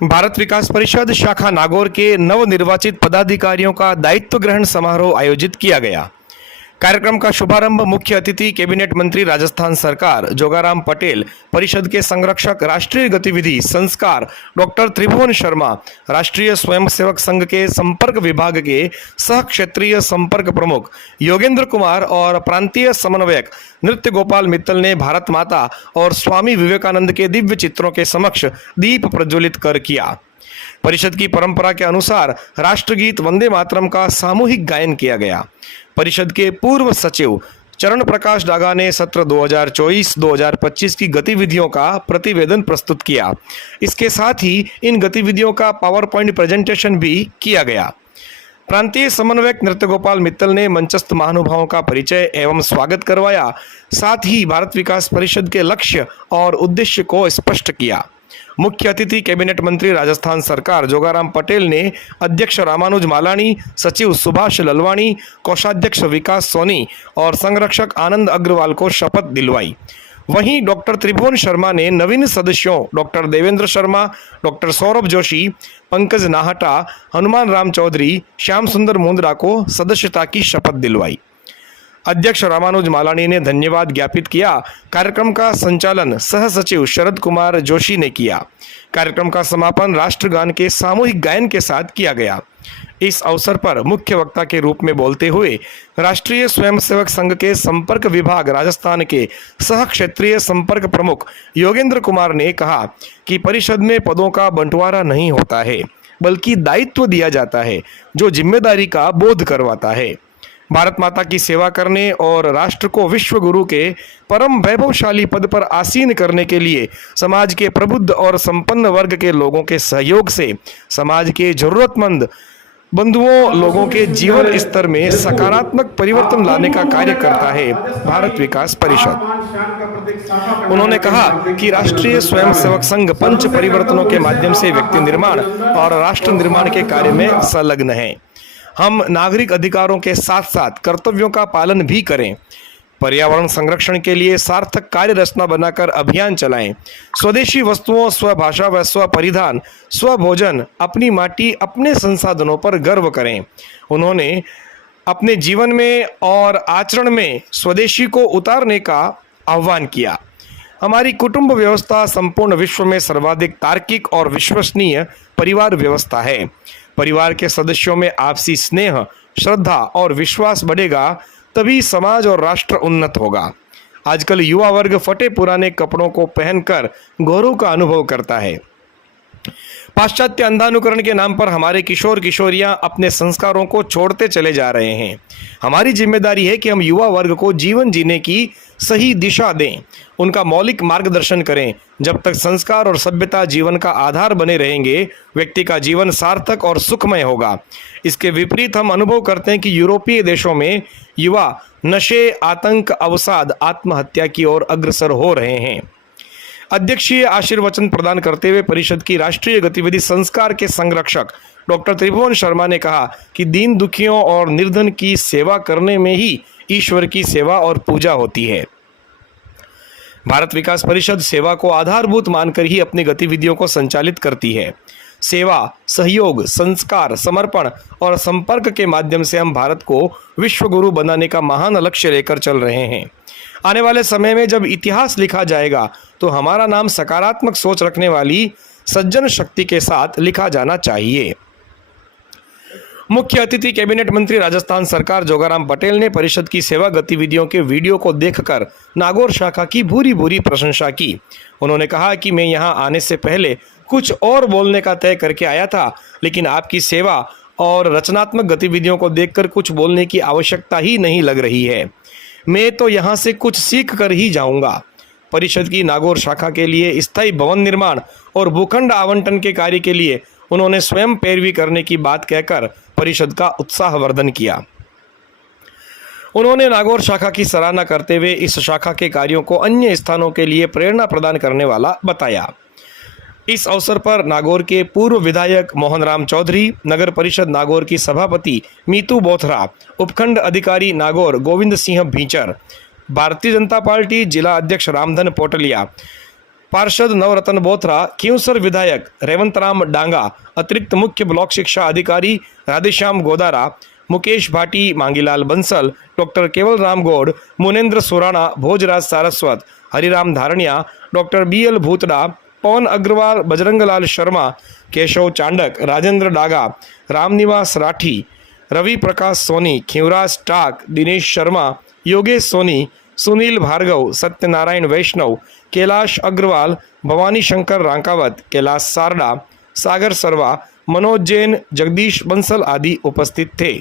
भारत विकास परिषद शाखा नागौर के नवनिर्वाचित पदाधिकारियों का दायित्व ग्रहण समारोह आयोजित किया गया। कार्यक्रम का शुभारंभ मुख्य अतिथि कैबिनेट मंत्री राजस्थान सरकार जोगाराम पटेल, परिषद के संरक्षक राष्ट्रीय गतिविधि संस्कार डॉक्टर त्रिभुवन शर्मा, राष्ट्रीय स्वयंसेवक संघ के संपर्क विभाग के सह क्षेत्रीय संपर्क प्रमुख योगेंद्र कुमार और प्रांतीय समन्वयक नृत्य गोपाल मित्तल ने भारत माता और स्वामी विवेकानंद के दिव्य चित्रों के समक्ष दीप प्रज्वलित कर किया। परिषद की परंपरा के अनुसार राष्ट्रगीत वंदे मातरम का सामूहिक गायन किया गया। परिषद के पूर्व सचिव चरण प्रकाश डागा ने सत्र 2024-2025 की गतिविधियों का प्रतिवेदन प्रस्तुत किया। इसके साथ ही इन गतिविधियों का पावर पॉइंट प्रेजेंटेशन भी किया गया। प्रांतीय समन्वयक नृत्य गोपाल मित्तल ने मंचस्थ महानुभावों का परिचय एवं स्वागत करवाया। साथ ही भारत विकास परिषद के लक्ष्य और उद्देश्य को स्पष्ट किया। मुख्य अतिथि कैबिनेट मंत्री राजस्थान सरकार जोगाराम पटेल ने अध्यक्ष रामानुज मालानी, सचिव सुभाष ललवाणी, कोषाध्यक्ष विकास सोनी और संरक्षक आनंद अग्रवाल को शपथ दिलवाई। वहीं डॉक्टर त्रिभुवन शर्मा ने नवीन सदस्यों डॉक्टर देवेंद्र शर्मा, डॉक्टर सौरभ जोशी, पंकज नाहटा, हनुमान राम चौधरी, श्याम सुंदर मुंद्रा को सदस्यता की शपथ दिलवाई। अध्यक्ष रामानुज मालानी ने धन्यवाद ज्ञापित किया। कार्यक्रम का संचालन सह सचिव शरद कुमार जोशी ने किया। कार्यक्रम का समापन राष्ट्रगान के सामूहिक गायन के साथ किया गया। इस अवसर पर मुख्य वक्ता के रूप में बोलते हुए राष्ट्रीय स्वयंसेवक संघ के संपर्क विभाग राजस्थान के सह क्षेत्रीय संपर्क प्रमुख योगेंद्र कुमार ने कहा कि परिषद में पदों का बंटवारा नहीं होता है, बल्कि दायित्व दिया जाता है जो जिम्मेदारी का बोध करवाता है। भारत माता की सेवा करने और राष्ट्र को विश्व गुरु के परम वैभवशाली पद पर आसीन करने के लिए समाज के प्रबुद्ध और संपन्न वर्ग के लोगों के सहयोग से समाज के जरूरतमंद बंधुओं लोगों के जीवन स्तर में सकारात्मक परिवर्तन लाने का कार्य करता है भारत विकास परिषद। उन्होंने कहा कि राष्ट्रीय स्वयंसेवक संघ पंच परिवर्तनों के माध्यम से व्यक्ति निर्माण और राष्ट्र निर्माण के कार्य में संलग्न है। हम नागरिक अधिकारों के साथ साथ कर्तव्यों का पालन भी करें। पर्यावरण संरक्षण के लिए सार्थक कार्य रचना बनाकर अभियान चलाएं। स्वदेशी वस्तुओं, स्वभाषा व स्वपरिधान, स्वभोजन, अपनी माटी, अपने संसाधनों पर गर्व करें। उन्होंने अपने जीवन में और आचरण में स्वदेशी को उतारने का आह्वान किया। हमारी कुटुंब व्यवस्था संपूर्ण विश्व में सर्वाधिक तार्किक और विश्वसनीय परिवार व्यवस्था है। परिवार के सदस्यों में आपसी स्नेह, श्रद्धा और विश्वास बढ़ेगा, तभी समाज और राष्ट्र उन्नत होगा। आजकल युवा वर्ग फटे पुराने कपड़ों को पहनकर गौरव का अनुभव करता है। पाश्चात्य अंधानुकरण के नाम पर हमारे किशोर किशोरियां अपने संस्कारों को छोड़ते चले जा रहे हैं। हमारी जिम्मेदारी है कि हम युवा वर्ग को जीवन जीने की सही दिशा दें, उनका मौलिक मार्गदर्शन करें। जब तक संस्कार और सभ्यता जीवन का आधार बने रहेंगे, व्यक्ति का जीवन सार्थक और सुखमय होगा। इसके विपरीत हम अनुभव करते हैं कि यूरोपीय देशों में युवा नशे, आतंक, अवसाद, आत्महत्या की ओर अग्रसर हो रहे हैं। अध्यक्षीय आशीर्वचन प्रदान करते हुए परिषद की राष्ट्रीय गतिविधि संस्कार के संरक्षक डॉक्टर त्रिभुवन शर्मा ने कहा कि दीन दुखियों और निर्धन की सेवा करने में ही ईश्वर की सेवा और पूजा होती है। भारत विकास परिषद सेवा को आधारभूत मानकर ही अपनी गतिविधियों को संचालित करती है। सेवा, सहयोग, संस्कार, समर्पण और संपर्क के माध्यम से हम भारत को विश्व गुरु बनाने का महान लक्ष्य लेकर चल रहे हैं। आने वाले समय में जब इतिहास लिखा जाएगा तो हमारा नाम सकारात्मक सोच रखने वाली सज्जन शक्ति के साथ लिखा जाना चाहिए। मुख्य अतिथि कैबिनेट मंत्री राजस्थान सरकार जोगाराम पटेल ने परिषद की सेवा गतिविधियों के वीडियो को देखकर नागौर शाखा की भूरी भूरी प्रशंसा की। उन्होंने कहा कि मैं यहां आने से पहले कुछ और बोलने का तय करके आया था, लेकिन आपकी सेवा और रचनात्मक गतिविधियों को देखकर कुछ बोलने की आवश्यकता ही नहीं लग रही है। मैं तो यहाँ से कुछ सीख कर ही जाऊँगा। परिषद की नागौर शाखा के लिए स्थायी भवन निर्माण और भूखंड आवंटन के कार्य के लिए उन्होंने स्वयं पैरवी करने की बात कहकर परिषद का उत्साहवर्धन किया। उन्होंने नागौर शाखा की सराहना करते हुए इस शाखा के कार्यों को अन्य स्थानों के लिए प्रेरणा प्रदान करने वाला बताया। इस अवसर पर नागौर के पूर्व विधायक मोहन राम चौधरी, नगर परिषद नागौर की सभापति मीतू बोथरा, उपखंड अधिकारी नागौर गोविंद सिंह भीचर, भारतीय जनता पार्टी जिला अध्यक्ष रामधन पोटलिया, पार्षद नवरत्न बोथरा, खींवसर विधायक रेवंतराम डांगा, अतिरिक्त मुख्य ब्लॉक शिक्षा अधिकारी राधेश्याम गोदारा, मुकेश भाटी, मांगीलाल बंसल, डॉक्टर केवल राम गौड़, मुनेन्द्र सोराणा, भोजराज सारस्वत, हरिराम धारणिया, डॉक्टर BL भूतड़ा, पवन अग्रवाल, बजरंगलाल शर्मा, केशव चांडक, राजेंद्र डागा, रामनिवास राठी, रवि प्रकाश सोनी, खीवराज टाक, दिनेश शर्मा, योगेश सोनी, सुनील भार्गव, सत्यनारायण वैष्णव, कैलाश अग्रवाल, भवानी शंकर रांकावत, कैलाश सारडा, सागर सरवा, मनोज जैन, जगदीश बंसल आदि उपस्थित थे।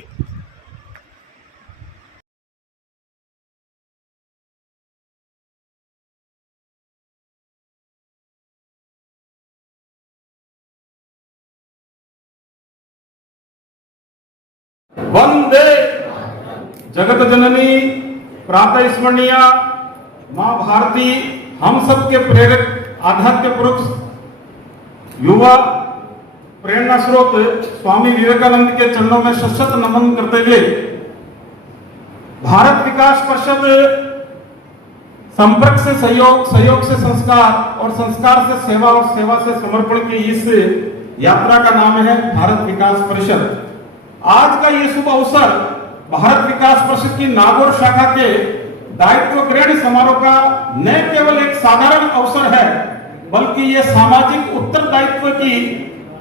वंदे जगत जननी प्रातः स्मरणीय मां भारती, हम सबके प्रेरक आध्यात्म पुरुष, युवा प्रेरणा स्रोत स्वामी विवेकानंद के चरणों में शत नमन करते हुए भारत विकास परिषद संपर्क से सहयोग, सहयोग से संस्कार और संस्कार से सेवा और सेवा से समर्पण की इस यात्रा का नाम है भारत विकास परिषद। आज का ये शुभ अवसर भारत विकास परिषद की नागौर शाखा के दायित्व ग्रहण समारोह का न केवल एक साधारण अवसर है, बल्कि ये सामाजिक उत्तरदायित्व की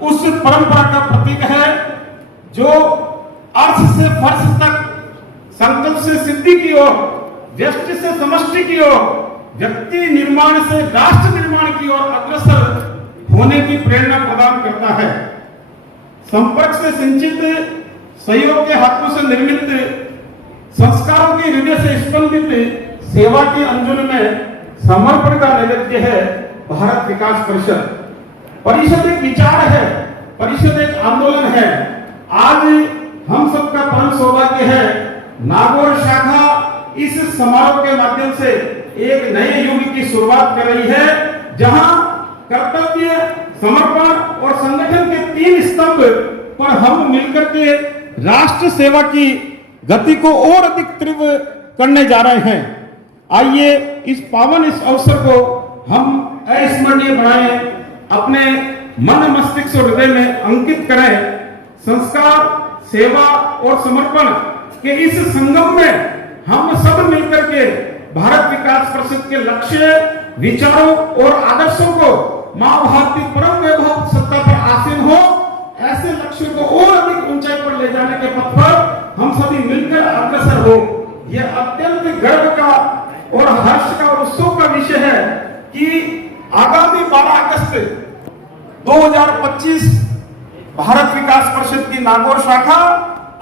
उस परंपरा का प्रतीक है जो अर्थ से फर्श तक, संकल्प से सिद्धि की ओर, व्यष्टि से समष्टि की ओर, व्यक्ति निर्माण से राष्ट्र निर्माण की ओर अग्रसर होने की प्रेरणा प्रदान करता है। संपर्क से सिंचित, सहयोग के हाथों से निर्मित, संस्कारों के हृदय से स्पंदित सेवा के अंजुन में समर्पण का नैवेद्य है भारत विकास परिषद। परिषद एक विचार है, परिषद एक आंदोलन है। आज हम सबका परम सौभाग्य है, नागौर शाखा इस समारोह के माध्यम से एक नए युग की शुरुआत कर रही है, जहां कर्तव्य, समर्पण और संगठन के 3 स्तंभ पर हम मिलकर के राष्ट्र सेवा की गति को और अधिक तीव्र करने जा रहे हैं। आइए इस पावन इस अवसर को हम अविस्मरणीय बनाएं, अपने मन, मस्तिष्क और हृदय में अंकित करें। संस्कार, सेवा और समर्पण के इस संगम में हम सब मिलकर के भारत विकास परिषद के लक्ष्य, विचारों और आदर्शों को मां भारती परम वैभव सत्ता पर आसीन हो, ऐसे लक्ष्य को और अधिक ऊंचाई पर ले जाने के पथ पर हम सभी मिलकर अग्रसर हो। यह अत्यंत गर्व का और हर्ष का और उत्सव का विषय है कि आगामी 12 अगस्त 2025 भारत विकास परिषद की नागौर शाखा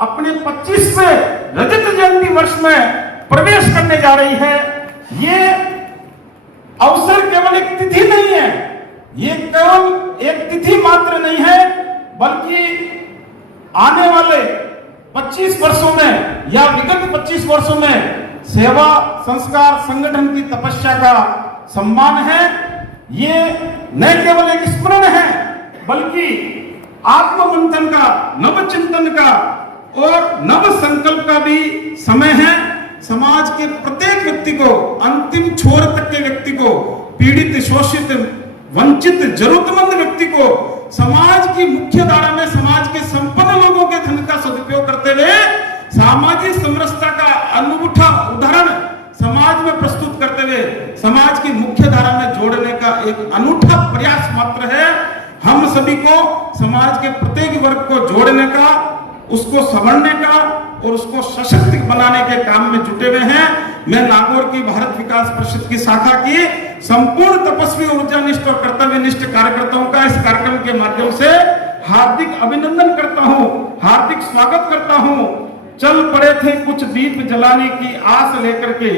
अपने 25वें रजत जयंती वर्ष में प्रवेश करने जा रही है। ये अवसर केवल एक तिथि नहीं है, ये केवल एक तिथि मात्र नहीं है, बल्कि आने वाले 25 वर्षों में या विगत 25 वर्षों में सेवा, संस्कार, संगठन की तपस्या का सम्मान है। ये न केवल एक स्मरण है, बल्कि आत्ममंथन का, नव चिंतन का और नव संकल्प का भी समय है। समाज के प्रत्येक व्यक्ति को, अंतिम छोर तक के व्यक्ति को, पीड़ित, शोषित, वंचित, जरूरतमंद व्यक्ति को समाज की मुख्य धारा में समाज के संपन्न लोगों के धन का सदुपयोग करते हुए सामाजिक समरसता का अनूठा उदाहरण समाज में प्रस्तुत करते हुए समाज की मुख्य धारा में जोड़ने का एक अनूठा प्रयास मात्र है। हम सभी को समाज के प्रत्येक वर्ग को जोड़ने का, उसको संवरने का और उसको सशक्त बनाने के काम में जुटे हुए हैं। मैं नागौर की भारत विकास परिषद की शाखा की संपूर्ण तपस्वी, ऊर्जानिष्ठ और कर्तव्यनिष्ठ कार्यकर्ताओं का इस कार्यक्रम के माध्यम से हार्दिक अभिनंदन करता हूं, हार्दिक स्वागत करता हूं। चल पड़े थे कुछ दीप जलाने की आस लेकर के,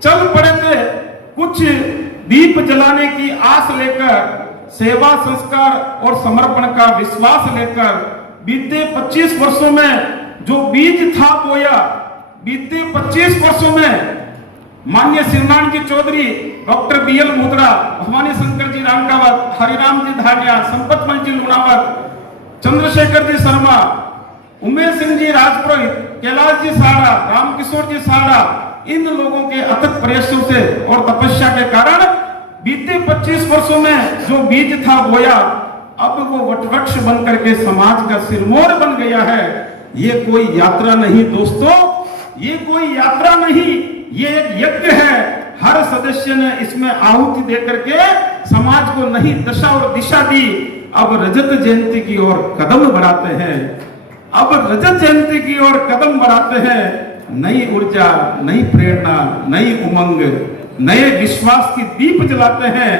चल पड़े थे कुछ दीप जलाने की आस लेकर, सेवा, संस्कार और समर्पण का विश्वास लेकर बीते 25 वर्षों में जो बीज था बोया, बीते 25 वर्षों में माननीय शिवनारायण जी चौधरी, डॉक्टर BL भूतड़ा, भवानी शंकर जी रांकावत, हरिराम जी धारिया, संपतमल जी लुणावत, चंद्रशेखर जी शर्मा, उमेश सिंह जी राजपुरोहित, कैलाश जी साड़ा, रामकिशोर जी साड़ा, इन लोगों के अथक प्रयासों से और तपस्या के कारण बीते 25 वर्षों में जो बीज था बोया, अब वो वटवृक्ष बन करके समाज का सिरमौर बन गया है। ये कोई यात्रा नहीं दोस्तों, ये कोई यात्रा नहीं, ये एक यज्ञ है। हर सदस्य ने इसमें आहुति देकर के समाज को नई दशा और दिशा दी। अब रजत जयंती की ओर कदम बढ़ाते हैं, अब रजत जयंती की ओर कदम बढ़ाते हैं। नई ऊर्जा, नई प्रेरणा, नई उमंग, नए विश्वास की दीप जलाते हैं,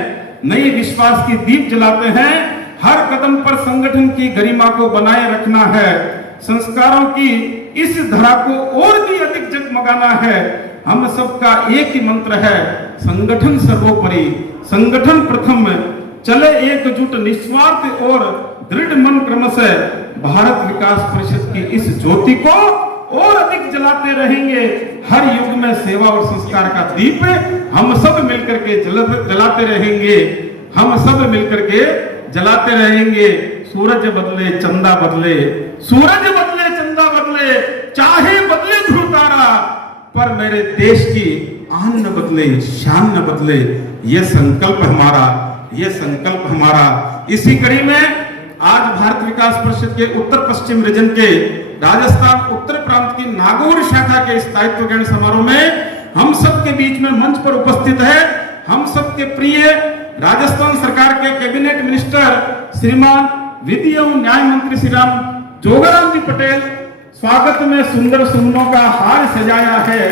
नए विश्वास की दीप जलाते हैं। हर कदम पर संगठन की गरिमा को बनाए रखना है, संस्कारों की इस धरा को और भी अधिक जगमगाना है। हम सबका एक ही मंत्र है, संगठन सर्वोपरि, संगठन प्रथम, चले एकजुट निस्वार्थ और दृढ़ मन क्रम से भारत विकास परिषद की इस ज्योति को और अधिक जलाते रहेंगे। हर युग में सेवा और संस्कार का दीप हम सब मिलकर के जलाते रहेंगे, हम सब मिलकर के जलाते रहेंगे। सूरज बदले चंदा बदले, सूरज बदले चंदा बदले, चाहे बदले ध्रुव तारा, पर मेरे देश की आन न बदले, शान न बदले। ये संकल्प हमारा, ये संकल्प हमारा। इसी कड़ी में आज भारत विकास परिषद के उत्तर पश्चिम रीजन के राजस्थान उत्तर प्रांत की नागौर शाखा के स्थायित्व ग्रहण समारोह में हम सबके बीच में मंच पर उपस्थित है हम सबके प्रिय राजस्थान सरकार के कैबिनेट मिनिस्टर श्रीमान विधि एवं न्याय मंत्री श्री राम जोगाराम जी पटेल। स्वागत में सुंदर सुमनों का हार सजाया है।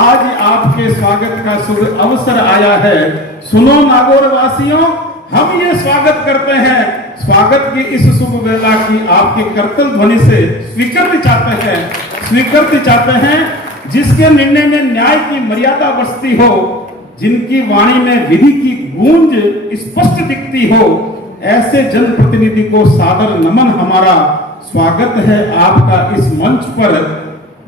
आज आपके स्वागत का शुभ अवसर आया है। सुनो नागौर वासियों, हम ये स्वागत करते हैं। स्वागत की इस शुभ वेला की आपके करतल ध्वनि से स्वीकृति चाहते हैं, जिसके निर्णय में न्याय की मर्यादा बसती हो, जिनकी वाणी में विधि की गूंज स्पष्ट दिखती हो, ऐसे जनप्रतिनिधि को सादर नमन। हमारा स्वागत है आपका इस मंच पर।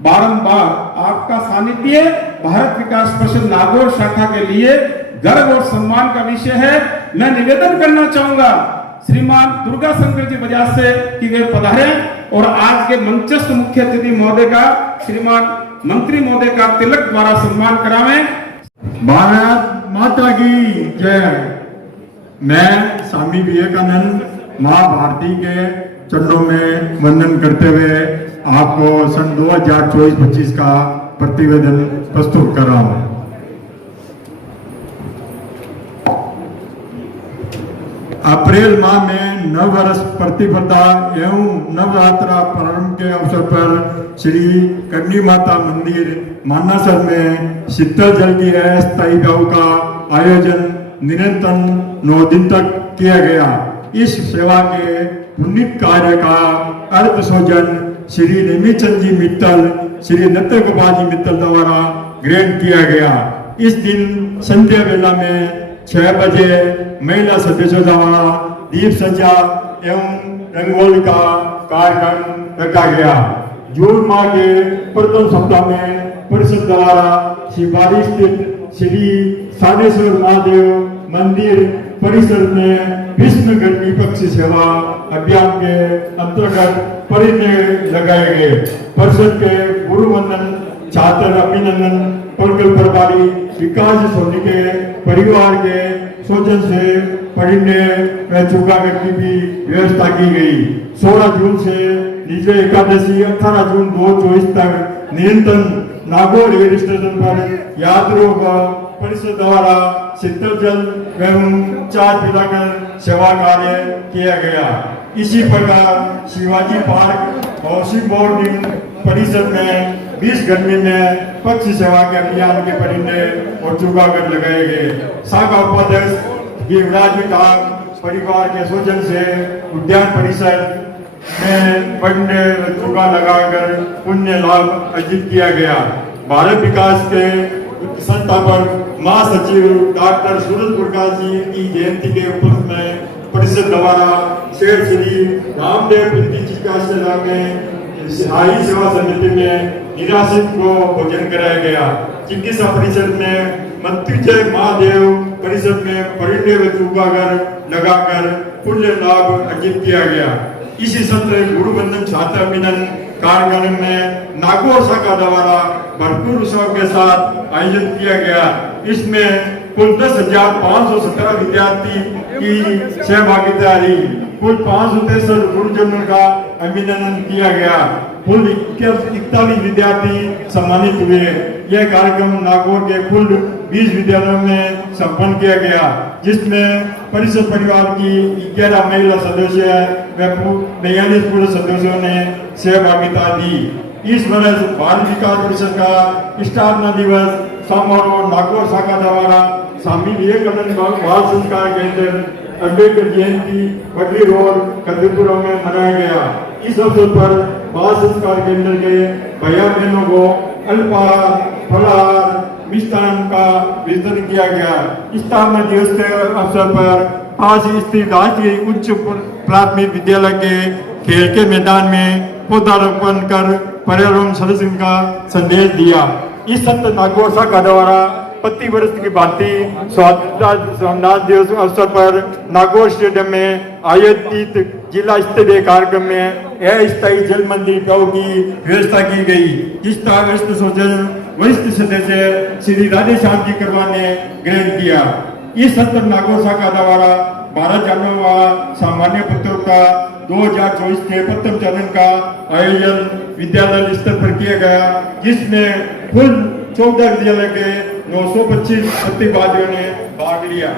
बारंबार आपका सानिध्य भारत विकास परिषद नागौर शाखा के लिए गर्व और सम्मान का विषय है। मैं निवेदन करना चाहूंगा श्रीमान दुर्गा शंकर जी बजाज से कि वे पधारे और आज के मंचस्थ मुख्य अतिथि महोदय का श्रीमान मंत्री महोदय का तिलक द्वारा सम्मान करावें। भारत माता की जय। मैं स्वामी विवेकानंद मां भारती के चरणों में वंदन करते हुए आपको सन 2024-25 का प्रतिवेदन प्रस्तुत कर रहा हूं। अप्रैल माह में नव वर्ष प्रतिपदा एवं नवरात्रा प्रारंभ के अवसर पर श्री करनी माता मंदिर मानासर में शीतल जल की अस्थायी गांव का आयोजन निरंतर 9 दिन तक किया गया। इस सेवा के पुण्य कार्य का अर्थ सोजन श्री नेमीचंद जी मित्तल, श्री नत्य गोपाल जी मित्तल द्वारा ग्रहण किया गया। इस दिन संध्या वेला में 6 बजे महिला सदस्यों द्वारा दीप सज्जा एवं रंगोली का कार्यक्रम रखा गया। जून माह के प्रथम सप्ताह में परिषद द्वारा शिवारी स्थित श्री सानेश्वर महादेव मंदिर परिसर में विष्णु गर्मी पक्षी सेवा अभियान के अंतर्गत परिचय लगाए गए। परिषद के गुरु वंदन छात्र अभिनंदन प्रकल्प प्रभारी विकास सोनी के परिवार के सोचन से पढ़ने व चुकागत की भी व्यवस्था की गई। 16 जून से निजय एकादशी 18 जून 2024 तक निरंतर नागौर रेल स्टेशन पर यात्रियों का परिषद द्वारा शीतल जल एवं चाय पिलाकर सेवा कार्य किया गया। इसी प्रकार शिवाजी पार्क हाउसिंग बोर्ड परिसर में 20 गर्मी में पक्षी सेवा के अभियान के परिंदे और चुकागत लगाए गए। शाखा उपाध्यक्ष गिरिराज परिवार के सोचन से उद्यान परिसर में परिंदे चुका लगाकर पुण्य लाभ अर्जित किया गया। भारत विकास के संस्थापक महासचिव डॉक्टर सूरज प्रकाश जी की जयंती के उपलक्ष्य में परिषद द्वारा शेर श्री रामदेव बिंदी जी का सेवा में आई सेवा समिति में निराश्रित को भोजन कराया गया। चिकित्सा परिषद में मृत्युंजय महादेव परिषद में परिणय चुकाकर लगाकर पुण्य लाभ अर्जित किया गया। इसी सत्र गुरु वंदन छात्र अभिनंदन कार्यक्रम में नागौर शाखा द्वारा भरपूर उत्सव के साथ आयोजित किया गया। इसमें कुल 10,517 विद्यार्थी की सहभागिता रही। कुल 563 गुरुजनों का अभिनंदन किया गया। कुल 41 विद्यार्थी सम्मानित हुए। यह कार्यक्रम नागौर के कुल 20 विद्यालयों में संपन्न किया गया, जिसमें परिषद परिवार की 11 महिला सदस्य व 42 पुरुष सदस्यों ने सहभागिता दी। इस वर्ष बाल विकास परिषद का स्थापना दिवस समारोह नागौर शाखा द्वारा स्वामी विवेकानंद बाल संस्कार केंद्र, अम्बेडकर जयंती, पटरी रोड, कदमपुर में मनाया गया। इस अवसर पर बाल संस्कार केंद्र के भैया बहनों को अल्पाहार, फलाहार, मिष्टान का वितरण किया गया। स्थापना दिवस के अवसर पर आज स्थित राजकीय उच्च प्राथमिक विद्यालय के खेल के मैदान में पौधारोपण कर पर्यावरण संरक्षण का संदेश दिया। इस संत नागौर शाखा द्वारा प्रति वर्ष की भांति स्वाधीनता दिवस अवसर पर नागौर स्टेडियम में आयोजित जिला स्तरीय कार्यक्रम में अस्थायी जल मंदिर की व्यवस्था की गई, जिसका वरिष्ठ सदस्य श्री राधे श्याम जी करवा ने ग्रहण किया। इस संत नागौर शाखा द्वारा 12 जानवर सामान्य प्रतियोगिता 2024 के प्रथम चरण का आयोजन विद्यालय स्तर पर किया गया, जिसमें कुल 14 विद्यालय के 925 प्रतिभागियों ने भाग लिया।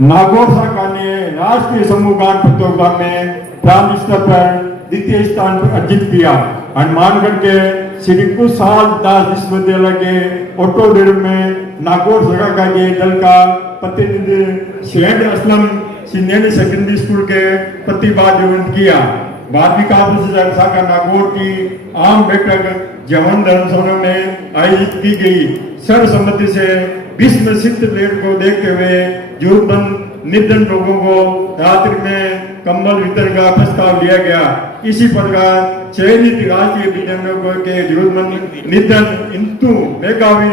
नागौर शाखा ने राष्ट्रीय समूह गान प्रतियोगिता में प्रांत स्तर पर द्वितीय स्थान अर्जित किया। हनुमानगढ़ के श्री कुशाल दास विश्वविद्यालय के ऑडिटोरियम में नागौर शाखा के दल का प्रतिनिधित्व शहीद असलम सीनियर सेकेंडरी स्कूल के प्रतिभागियों ने किया। बाल विकास शाखा नागौर की आम बैठक जवान धर्मशाला में आयोजित की गई। सर्वसम्मति से विश्व सिद्ध पेड़ को देखते हुए जरूरतमंद निर्धन लोगों को रात्रि में कंबल वितरण का प्रस्ताव लिया गया। इसी प्रकार चयनित राष्ट्रीय विद्यालयों के जरूरतमंद निर्धन हिंदू मेधावी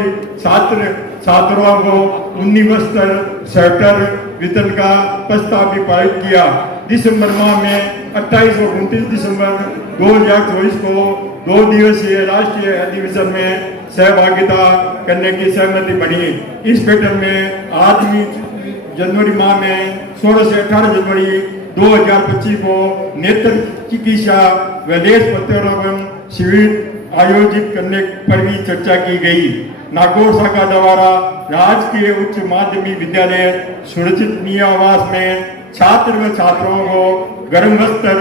छात्रों को 19 वस्त्र स्वेटर वितरण का प्रस्ताव भी पारित किया। दिसंबर माह में 28 और 29 दिसंबर 2024 को 2 दिवसीय राष्ट्रीय अधिवेशन में सहभागिता करने की सहमति बनी। इस बैठक में आगामी जनवरी माह में 16 से 18 जनवरी 2025 को नेत्र चिकित्सा व लेस प्रत्यारोपण शिविर आयोजित करने पर भी चर्चा की गई। नागौर शाखा द्वारा राजकीय उच्च माध्यमिक विद्यालय सुरक्षित निवास में छात्र व छात्राओं को गर्म वस्त्र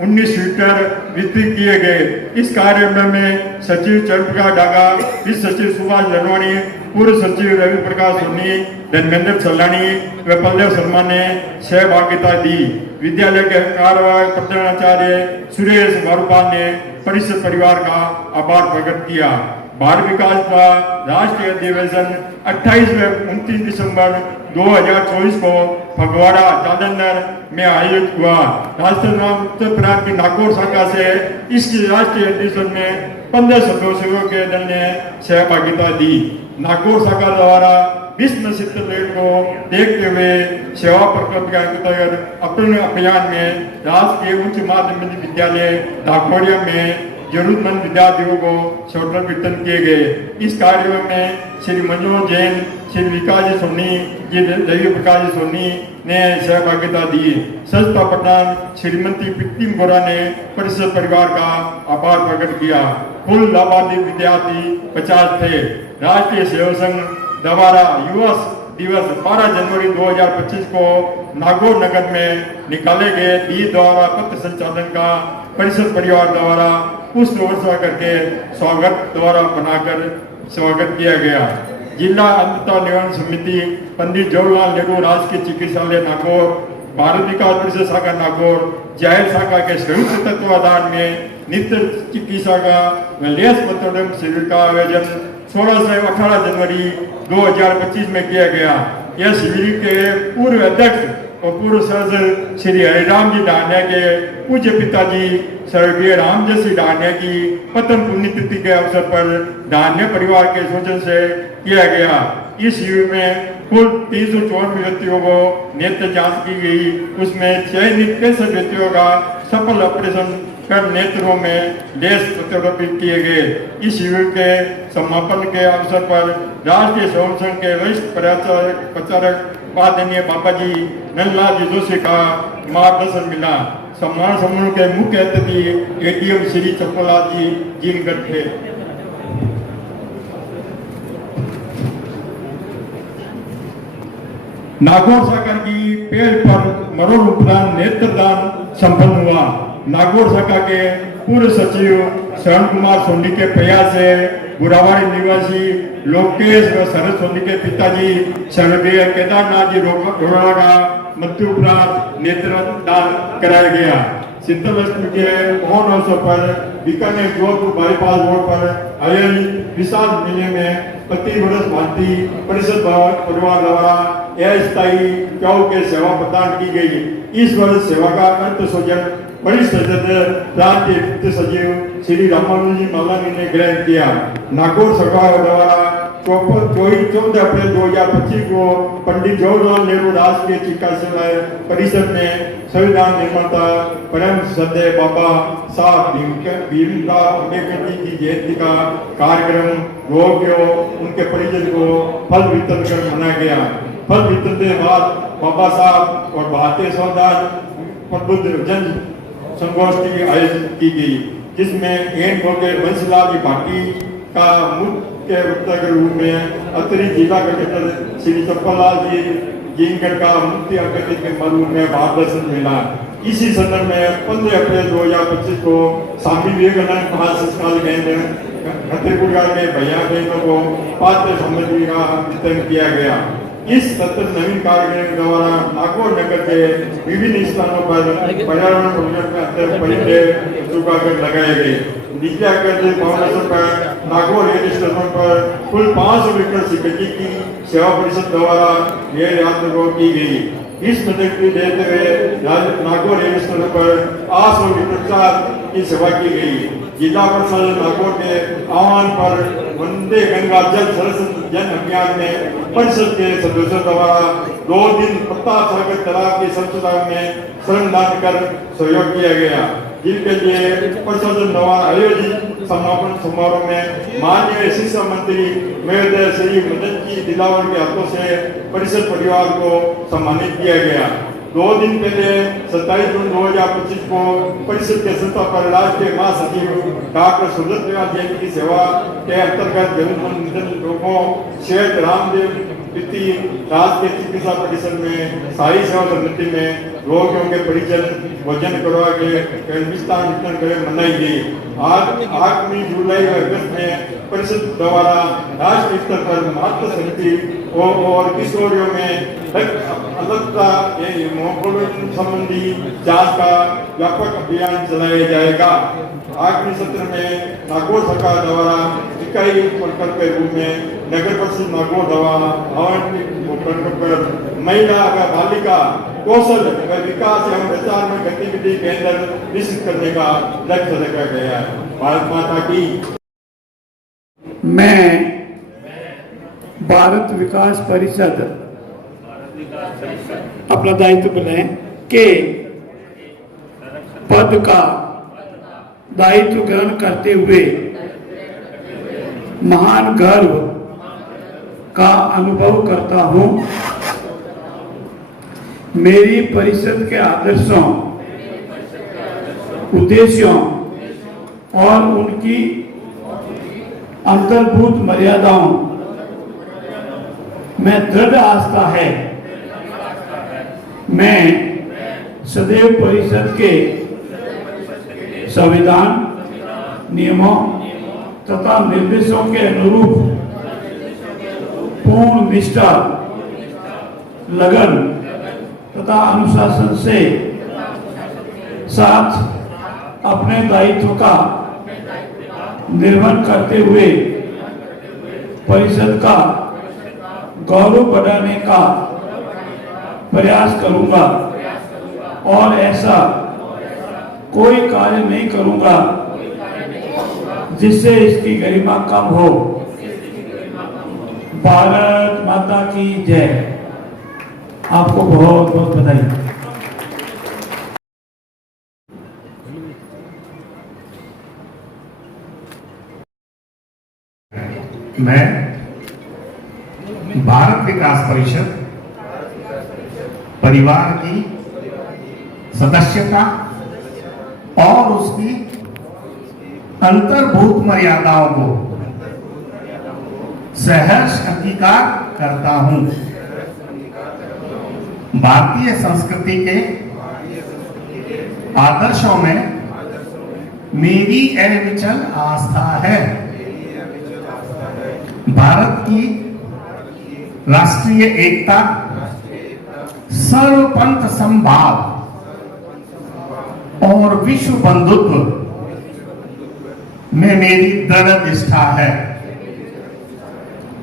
19 स्वेटर वितरित किए गए। इस कार्यक्रम में सचिव चंद्रप्रकाश डागा, वित्त सचिव सुभाष लनवानी, पूर्व सचिव रवि प्रकाश सोनी, धर्मेंद्र सल्लानी व पल्लव शर्मा ने सहभागिता दी। विद्यालय के कार्यवाहक प्रधानाचार्य सुरेश वारुपाल ने परिषद परिवार का आभार प्रकट किया। बाल विकास का राष्ट्रीय अधिवेशन 28 व 29 दिसंबर 2024 को फगवाड़ा जालंधर में आयोजित हुआ। राष्ट्रीय की नागौर शाखा से इसकी राष्ट्रीय अधिवेशन में 15 सदस्यों के दल ने सहभागिता दी। नागौर शाखा द्वारा विश्व सिद्ध पेड़ को देखते हुए सेवा प्रकल्प के अंतर्गत अपने अभियान में राजकीय उच्च माध्यमिक विद्यालय दाखोड़िया में जरूरतमंद विद्यार्थियों को स्वेटर वितरण किए गए। इस कार्यक्रम में श्री मनोज जैन, श्री विकास जी सोनी, रवि प्रकाश जी सोनी ने सहभागिता दी। संस्था प्रधान श्रीमती प्रीतिम गोरा ने परिषद परिवार का आभार प्रकट किया। कुल लाभार्थी विद्यार्थी 50 थे। राष्ट्रीय सेवा संघ द्वारा युवा दिवस 12 जनवरी 2025 को नागौर नगर में निकाले गए दी द्वारा पत्र संचालन का परिषद परिवार द्वारा पुष्प वर्षा करके स्वागत द्वारा बनाकर स्वागत किया गया। जिला अंतः निवारण समिति पंडित जवाहरलाल नेहरू राजकीय चिकित्सालय नागौर, भारत विकास परिषद शाखा नागौर, जाहिर शाखा के संयुक्त तत्वाधान में नित्य चिकित्सा का लेस मतोडम शिविर का आयोजन 16 से 18 जनवरी 2025 में किया गया। यह शिविर के पूर्व अध्यक्ष और पूर्व सदस्य श्री हरिराम जी डानिया के पूज्य पिताजी स्वर्गीय रामजसी डानिया की प्रथम पुण्यतिथि के अवसर पर डानिया परिवार के सोचन से किया गया। इस शिविर में कुल 354 व्यक्तियों को नेत्र जांच की गई। उसमें चयनित 65 व्यक्तियों का सफल ऑपरेशन कर नेत्रों में लेंस प्रतिरोपित किए गए। इस शिविर के समापन के अवसर पर राष्ट्रीय स्वयं संघ के वरिष्ठ प्रचारक आदरणीय बाबा जी नंदलाल जी जोशी का मार्गदर्शन मिला। सम्मान समारोह के मुख्य अतिथि एडीएम श्री चप्पलाल जी जीनगढ़ थे। नागौर शाखा की पहल पर मरोड़ उपदान नेत्रदान संपन्न हुआ। नागौर शाखा के पूर्व सचिव शरण कुमार सोनी के प्रयास से बुरावाड़ी निवासी लोकेश व शरद सोनी के पिताजी स्वर्गीय केदारनाथ जी रोड़ा का मृत्यु उपरांत नेत्रदान कराया गया। शीतलाष्टमी के महोन अवसर पर बीकानेर जोधपुर बाईपास रोड पर आयोजित विशाल मेले में प्रति वर्ष भारतीय परिषद परिवार द्वारा अस्थायी चौ के सेवा प्रदान की गई। इस वर्ष सेवा का अर्थ सौजन वरिष्ठ सदस्य राज्य वित्त सचिव श्री रामानुजी मालानी ने ग्रहण किया। नागौर सरकार द्वारा 14 अप्रैल 2025 को पंडित जवाहरलाल नेहरू राष्ट्रीय चिकित्सालय परिषद में संविधान निर्माता परम श्रद्धेय बाबा साहब भीमराव अम्बेडकर जी की जयंती का कार्यक्रम रोगियों उनके परिजन को फल वितरण कर मनाया गया। फल वितरण के बाद बाबा साहब और भारतीय संविधान प्रबुद्ध जन संगोष्ठी आयोजित की गई, जिसमें एन के बंसीलाल जी भाटी का मुख्य वक्ता के रूप में अतिरिक्त जिला कलेक्टर श्री चप्पलाल जी जीनगढ़ का मुख्य अतिथि के रूप में मार्गदर्शन मिला। इसी संदर्भ में 15 अप्रैल 2025 को स्वामी विवेकानंद महाशिष्टाल केंद्र खतरपुर के भैया बहनों को पात्र सामग्री का वितरण किया गया। इस सत्र नवीन कार्यक्रम द्वारा नागौर नगर के विभिन्न स्थानों पर पर्यावरण प्रोजेक्ट के अंतर्गत परिचय चुकाकर लगाए गए। निजी भवन पर नागौर रेल स्टेशन पर कुल 500 मीटर सिक्योरिटी की सेवा परिषद द्वारा रेल यात्रा की गई। इस मदद की देते हुए नागौर रेल स्टेशन पर 800 मीटर चार की सेवा की गई। जिला प्रशासन नागौर के आह्वान पर वंदे गंगा जल संरक्षण जन अभियान में परिषद के सदस्यों द्वारा 2 दिन प्रताप सागर तालाब की स्वच्छता में श्रमदान कर सहयोग किया गया, जिनके लिए प्रशासन द्वारा आयोजित समापन समारोह में माननीय शिक्षा मंत्री महोदय श्री मदन जी दिलावर के हाथों से परिषद परिवार को सम्मानित किया गया। 2 दिन पहले 27 जून 2025 को परिषद के संस्थापक राष्ट्रीय महासचिव डॉक्टर सुब्रत जैन की सेवा के अंतर्गत जरूरतमंद लोगों शेख रामदेव वित्ती राष्ट्रीय चिकित्सा परिषद में सारी सेवा समिति में रोगियों के परिजन भोजन करवा के मिष्ठान वितरण कर मनाई गई। आगामी जुलाई और अगस्त में परिषद द्वारा राष्ट्रीय स्तर पर मातृ समिति और किशोरियों में अलगता हीमोग्लोबिन संबंधी जांच का व्यापक अभियान चलाया जाएगा। आगामी सत्र में नागौर सरकार द्वारा इकाई प्रकल्प के रूप में नगर परिषद नागौर द्वारा महिला व बालिका कौशल व विकास एवं प्रचार में गतिविधि केंद्र निश्चित करने का लक्ष्य रखा गया है। भारत माता की। मैं भारत विकास परिषद अपना दायित्व लें के पद का दायित्व ग्रहण करते हुए महान गर्व का अनुभव करता हूं। मेरी परिषद के आदर्शों, उद्देश्यों और उनकी अंतर्भूत मर्यादाओं में दृढ़ आस्था है। मैं सदैव परिषद के संविधान, नियमों तथा निर्देशों के अनुरूप पूर्ण निष्ठा, लगन तथा अनुशासन से साथ अपने दायित्व का निर्वहन करते हुए परिषद का गौरव बढ़ाने का प्रयास करूंगा और ऐसा कोई कार्य नहीं करूंगा जिससे इसकी गरिमा कम हो। भारत माता की जय। आपको बहुत बहुत बधाई। मैं भारत विकास परिषद परिवार की सदस्यता और उसकी अंतर्भूत मर्यादाओं को सहर्ष अंगीकार करता हूं। भारतीय संस्कृति के आदर्शों में मेरी अविचल आस्था है। भारत की राष्ट्रीय एकता, सर्वपंथ समभाव और विश्व बंधुत्व में मेरी दृढ़ निष्ठा है।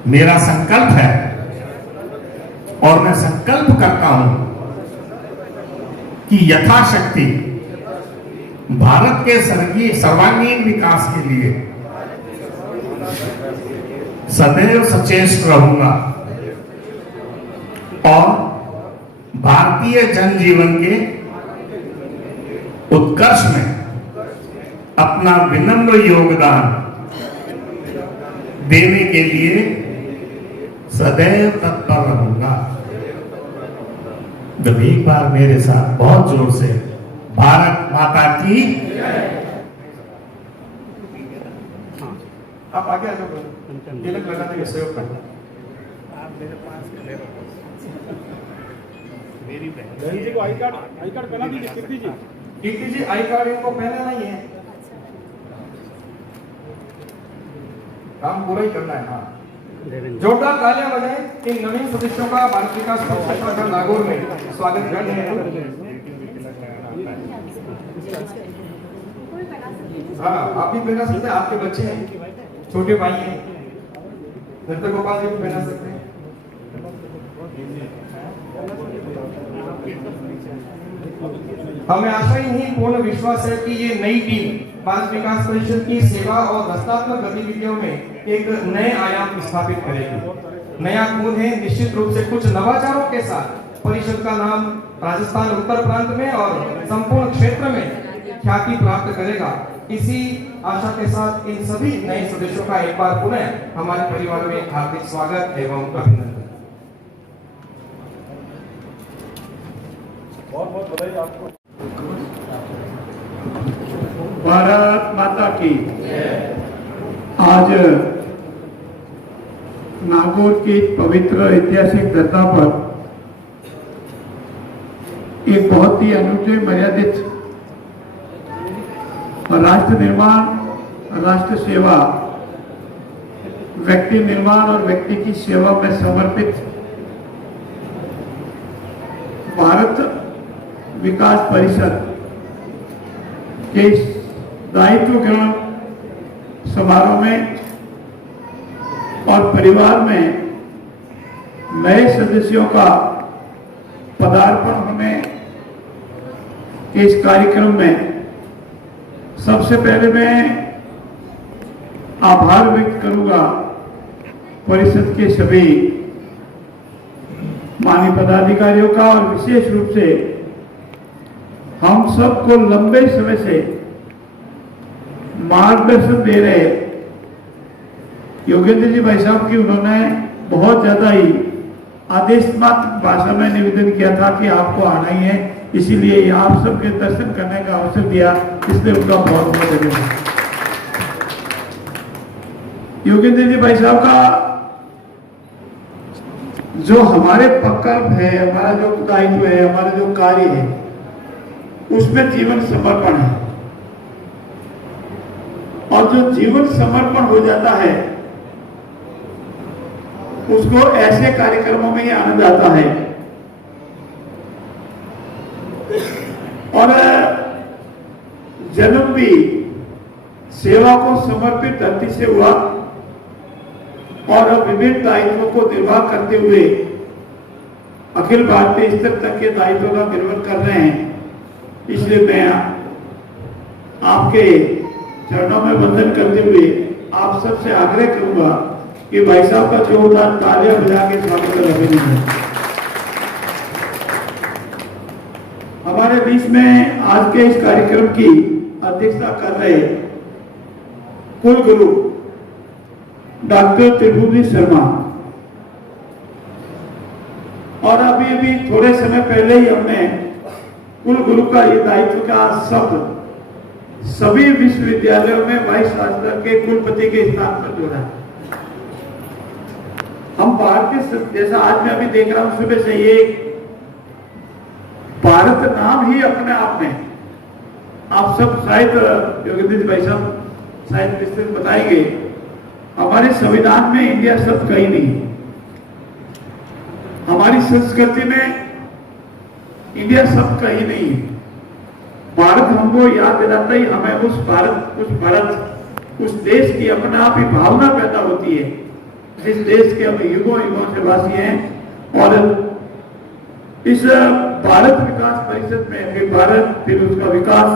मेरा संकल्प है और मैं संकल्प करता हूं कि यथाशक्ति भारत के सर्वांगीण विकास के लिए सदैव सचेष्ट रहूंगा और भारतीय जनजीवन के उत्कर्ष में अपना विनम्र योगदान देने के लिए सदैव तत्पर रहूंगा। जब एक बार मेरे साथ बहुत जोर से भारत माता की। आप आगे आ जाओ, तिलक लगाने का सहयोग करना। मेरी बहन जी को आई कार्ड पहना दीजिए। कीर्ति जी आई कार्ड इनको पहना नहीं है, काम पूरा ही करना है। हाँ, जोरदार तालियां बजाएं इन नवीन सदस्यों का भारत विकास परिषद शाखा नागौर में स्वागत करने हैं। हाँ, आप भी पहना सकते हैं, आपके बच्चे हैं, छोटे भाई हैं, दत्त गोपाल जी भी पहना सकते हैं। हमें आशा ही नहीं, पूर्ण विश्वास है कि ये नई टीम भारत विकास परिषद की सेवा और रचनात्मक गतिविधियों में एक नए आयाम स्थापित करेगी। नया खून है, निश्चित रूप से कुछ नवाचारों के साथ परिषद का नाम राजस्थान उत्तर प्रांत में और संपूर्ण क्षेत्र में ख्याति प्राप्त करेगा। इसी आशा के साथ इन सभी नए सदस्यों का एक बार पुनः हमारे परिवार में हार्दिक स्वागत एवं अभिनंदन। बहुत बहुत बधाई आपको। भारत माता की। आज नागौर की पवित्र ऐतिहासिक धरती पर एक बहुत ही अनूठे मर्यादित राष्ट्र निर्माण, राष्ट्र सेवा, व्यक्ति निर्माण और व्यक्ति की सेवा में समर्पित भारत विकास परिषद के दायित्व ग्रहण समारोह में और परिवार में नए सदस्यों का पदार्पण होने के इस कार्यक्रम में सबसे पहले मैं आभार व्यक्त करूंगा परिषद के सभी माननीय पदाधिकारियों का और विशेष रूप से हम सबको लंबे समय से मार्गदर्शन दे रहे योगेंद्र जी भाई साहब की। उन्होंने बहुत ज्यादा ही आदेशात्मक भाषा में निवेदन किया था कि आपको आना ही है, इसीलिए आप सबके दर्शन करने का अवसर दिया, इसलिए उनका बहुत बहुत धन्यवाद। योगेंद्र जी भाई साहब का जो हमारे प्रकल्प है, हमारा जो दायित्व है, हमारा जो कार्य है, उसमें जीवन समर्पण है। और जो जीवन समर्पण हो जाता है उसको ऐसे कार्यक्रमों में ही आनंद आता है। और जन्म भी सेवा को समर्पित धरती से हुआ और विभिन्न दायित्वों को निर्वाह करते हुए अखिल भारतीय स्तर तक के दायित्वों का निर्वहन कर रहे हैं। इसलिए मैं आपके चरणों में वंदन करते हुए आप सबसे आग्रह करूंगा कि भाई साहब का जोरदार तालियां बजा के स्वागत करेंगे। हमारे बीच में आज के इस कार्यक्रम की अध्यक्षता कर रहे कुलगुरु डॉक्टर त्रिभुवन शर्मा, और अभी थोड़े समय पहले ही हमने कुलगुरु का ये दायित्व का शब्द सभी विश्वविद्यालयों में वाइस चांसलर के कुलपति के स्थान पर जोड़ा है। हम भारतीय, जैसा आज मैं अभी देख रहा हूं सुबह से, ये भारत नाम ही अपने आप में, आप सब शायद योगेंद्र भाई साहब शायद विस्तृत बताएंगे, हमारे संविधान में इंडिया शब्द कहीं नहीं है। हमारी संस्कृति में इंडिया शब्द कहीं नहीं है। भारत हमको याद दिलाता ही हमें उस देश की अपने आप ही भावना पैदा होती है, जिस देश के हम युगों युगों से वासी हैं। और इस भारत विकास परिषद में फिर भारत, फिर उसका विकास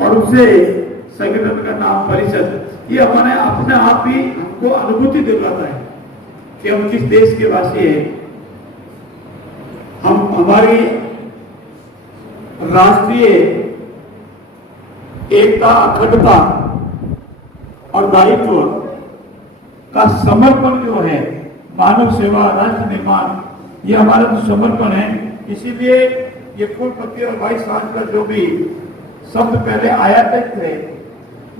और उससे संगठन का नाम परिषद, ये हमारे अपने आप ही हमको अनुभूति दिलाता है कि हम किस देश के वासी हैं। हम हमारी राष्ट्रीय एकता, अखंडता और दायित्व का समर्पण जो है, मानव सेवा, राष्ट्र निर्माण, ये हमारा जो समर्पण है। इसीलिए ये कुलपति और वाइस चांसलर जो भी शब्द पहले आयात थे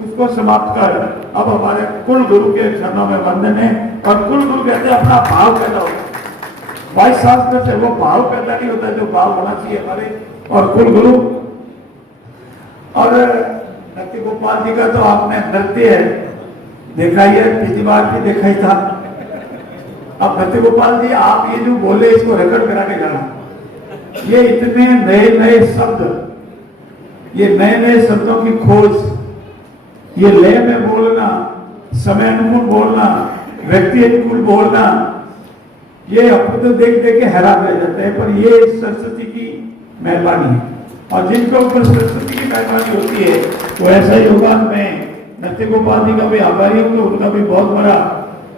उसको समाप्त कर अब हमारे कुल गुरु के चरणों में वंदन है। और कुल गुरु कहते हैं अपना भाव पैदा होता है, वाइस चांसलर से वो भाव पैदा नहीं होता जो भाव होना चाहिए हमारे। और कुल गुरु और नृत्य गोपाल जी का तो आपने नृत्य देखा ही है, पिछली बार भी देखा ही था। अब नृत्य गोपाल जी, आप ये जो बोले इसको रिकॉर्ड करा के जाना, ये इतने नए नए शब्द, ये नए नए शब्दों की खोज, ये लय में बोलना, समय अनुकूल बोलना, व्यक्ति अनुकूल बोलना, ये अपने तो देख देख के हैरान रह जाते हैं। पर ये सरस्वती की मेहरबानी है, और जिनके ऊपर सरस्वती की मेहरबानी होती है वो ऐसा ही होगा। मैं नृत्य गोपाल जी का भी आभारी हूँ, तो उनका भी बहुत बड़ा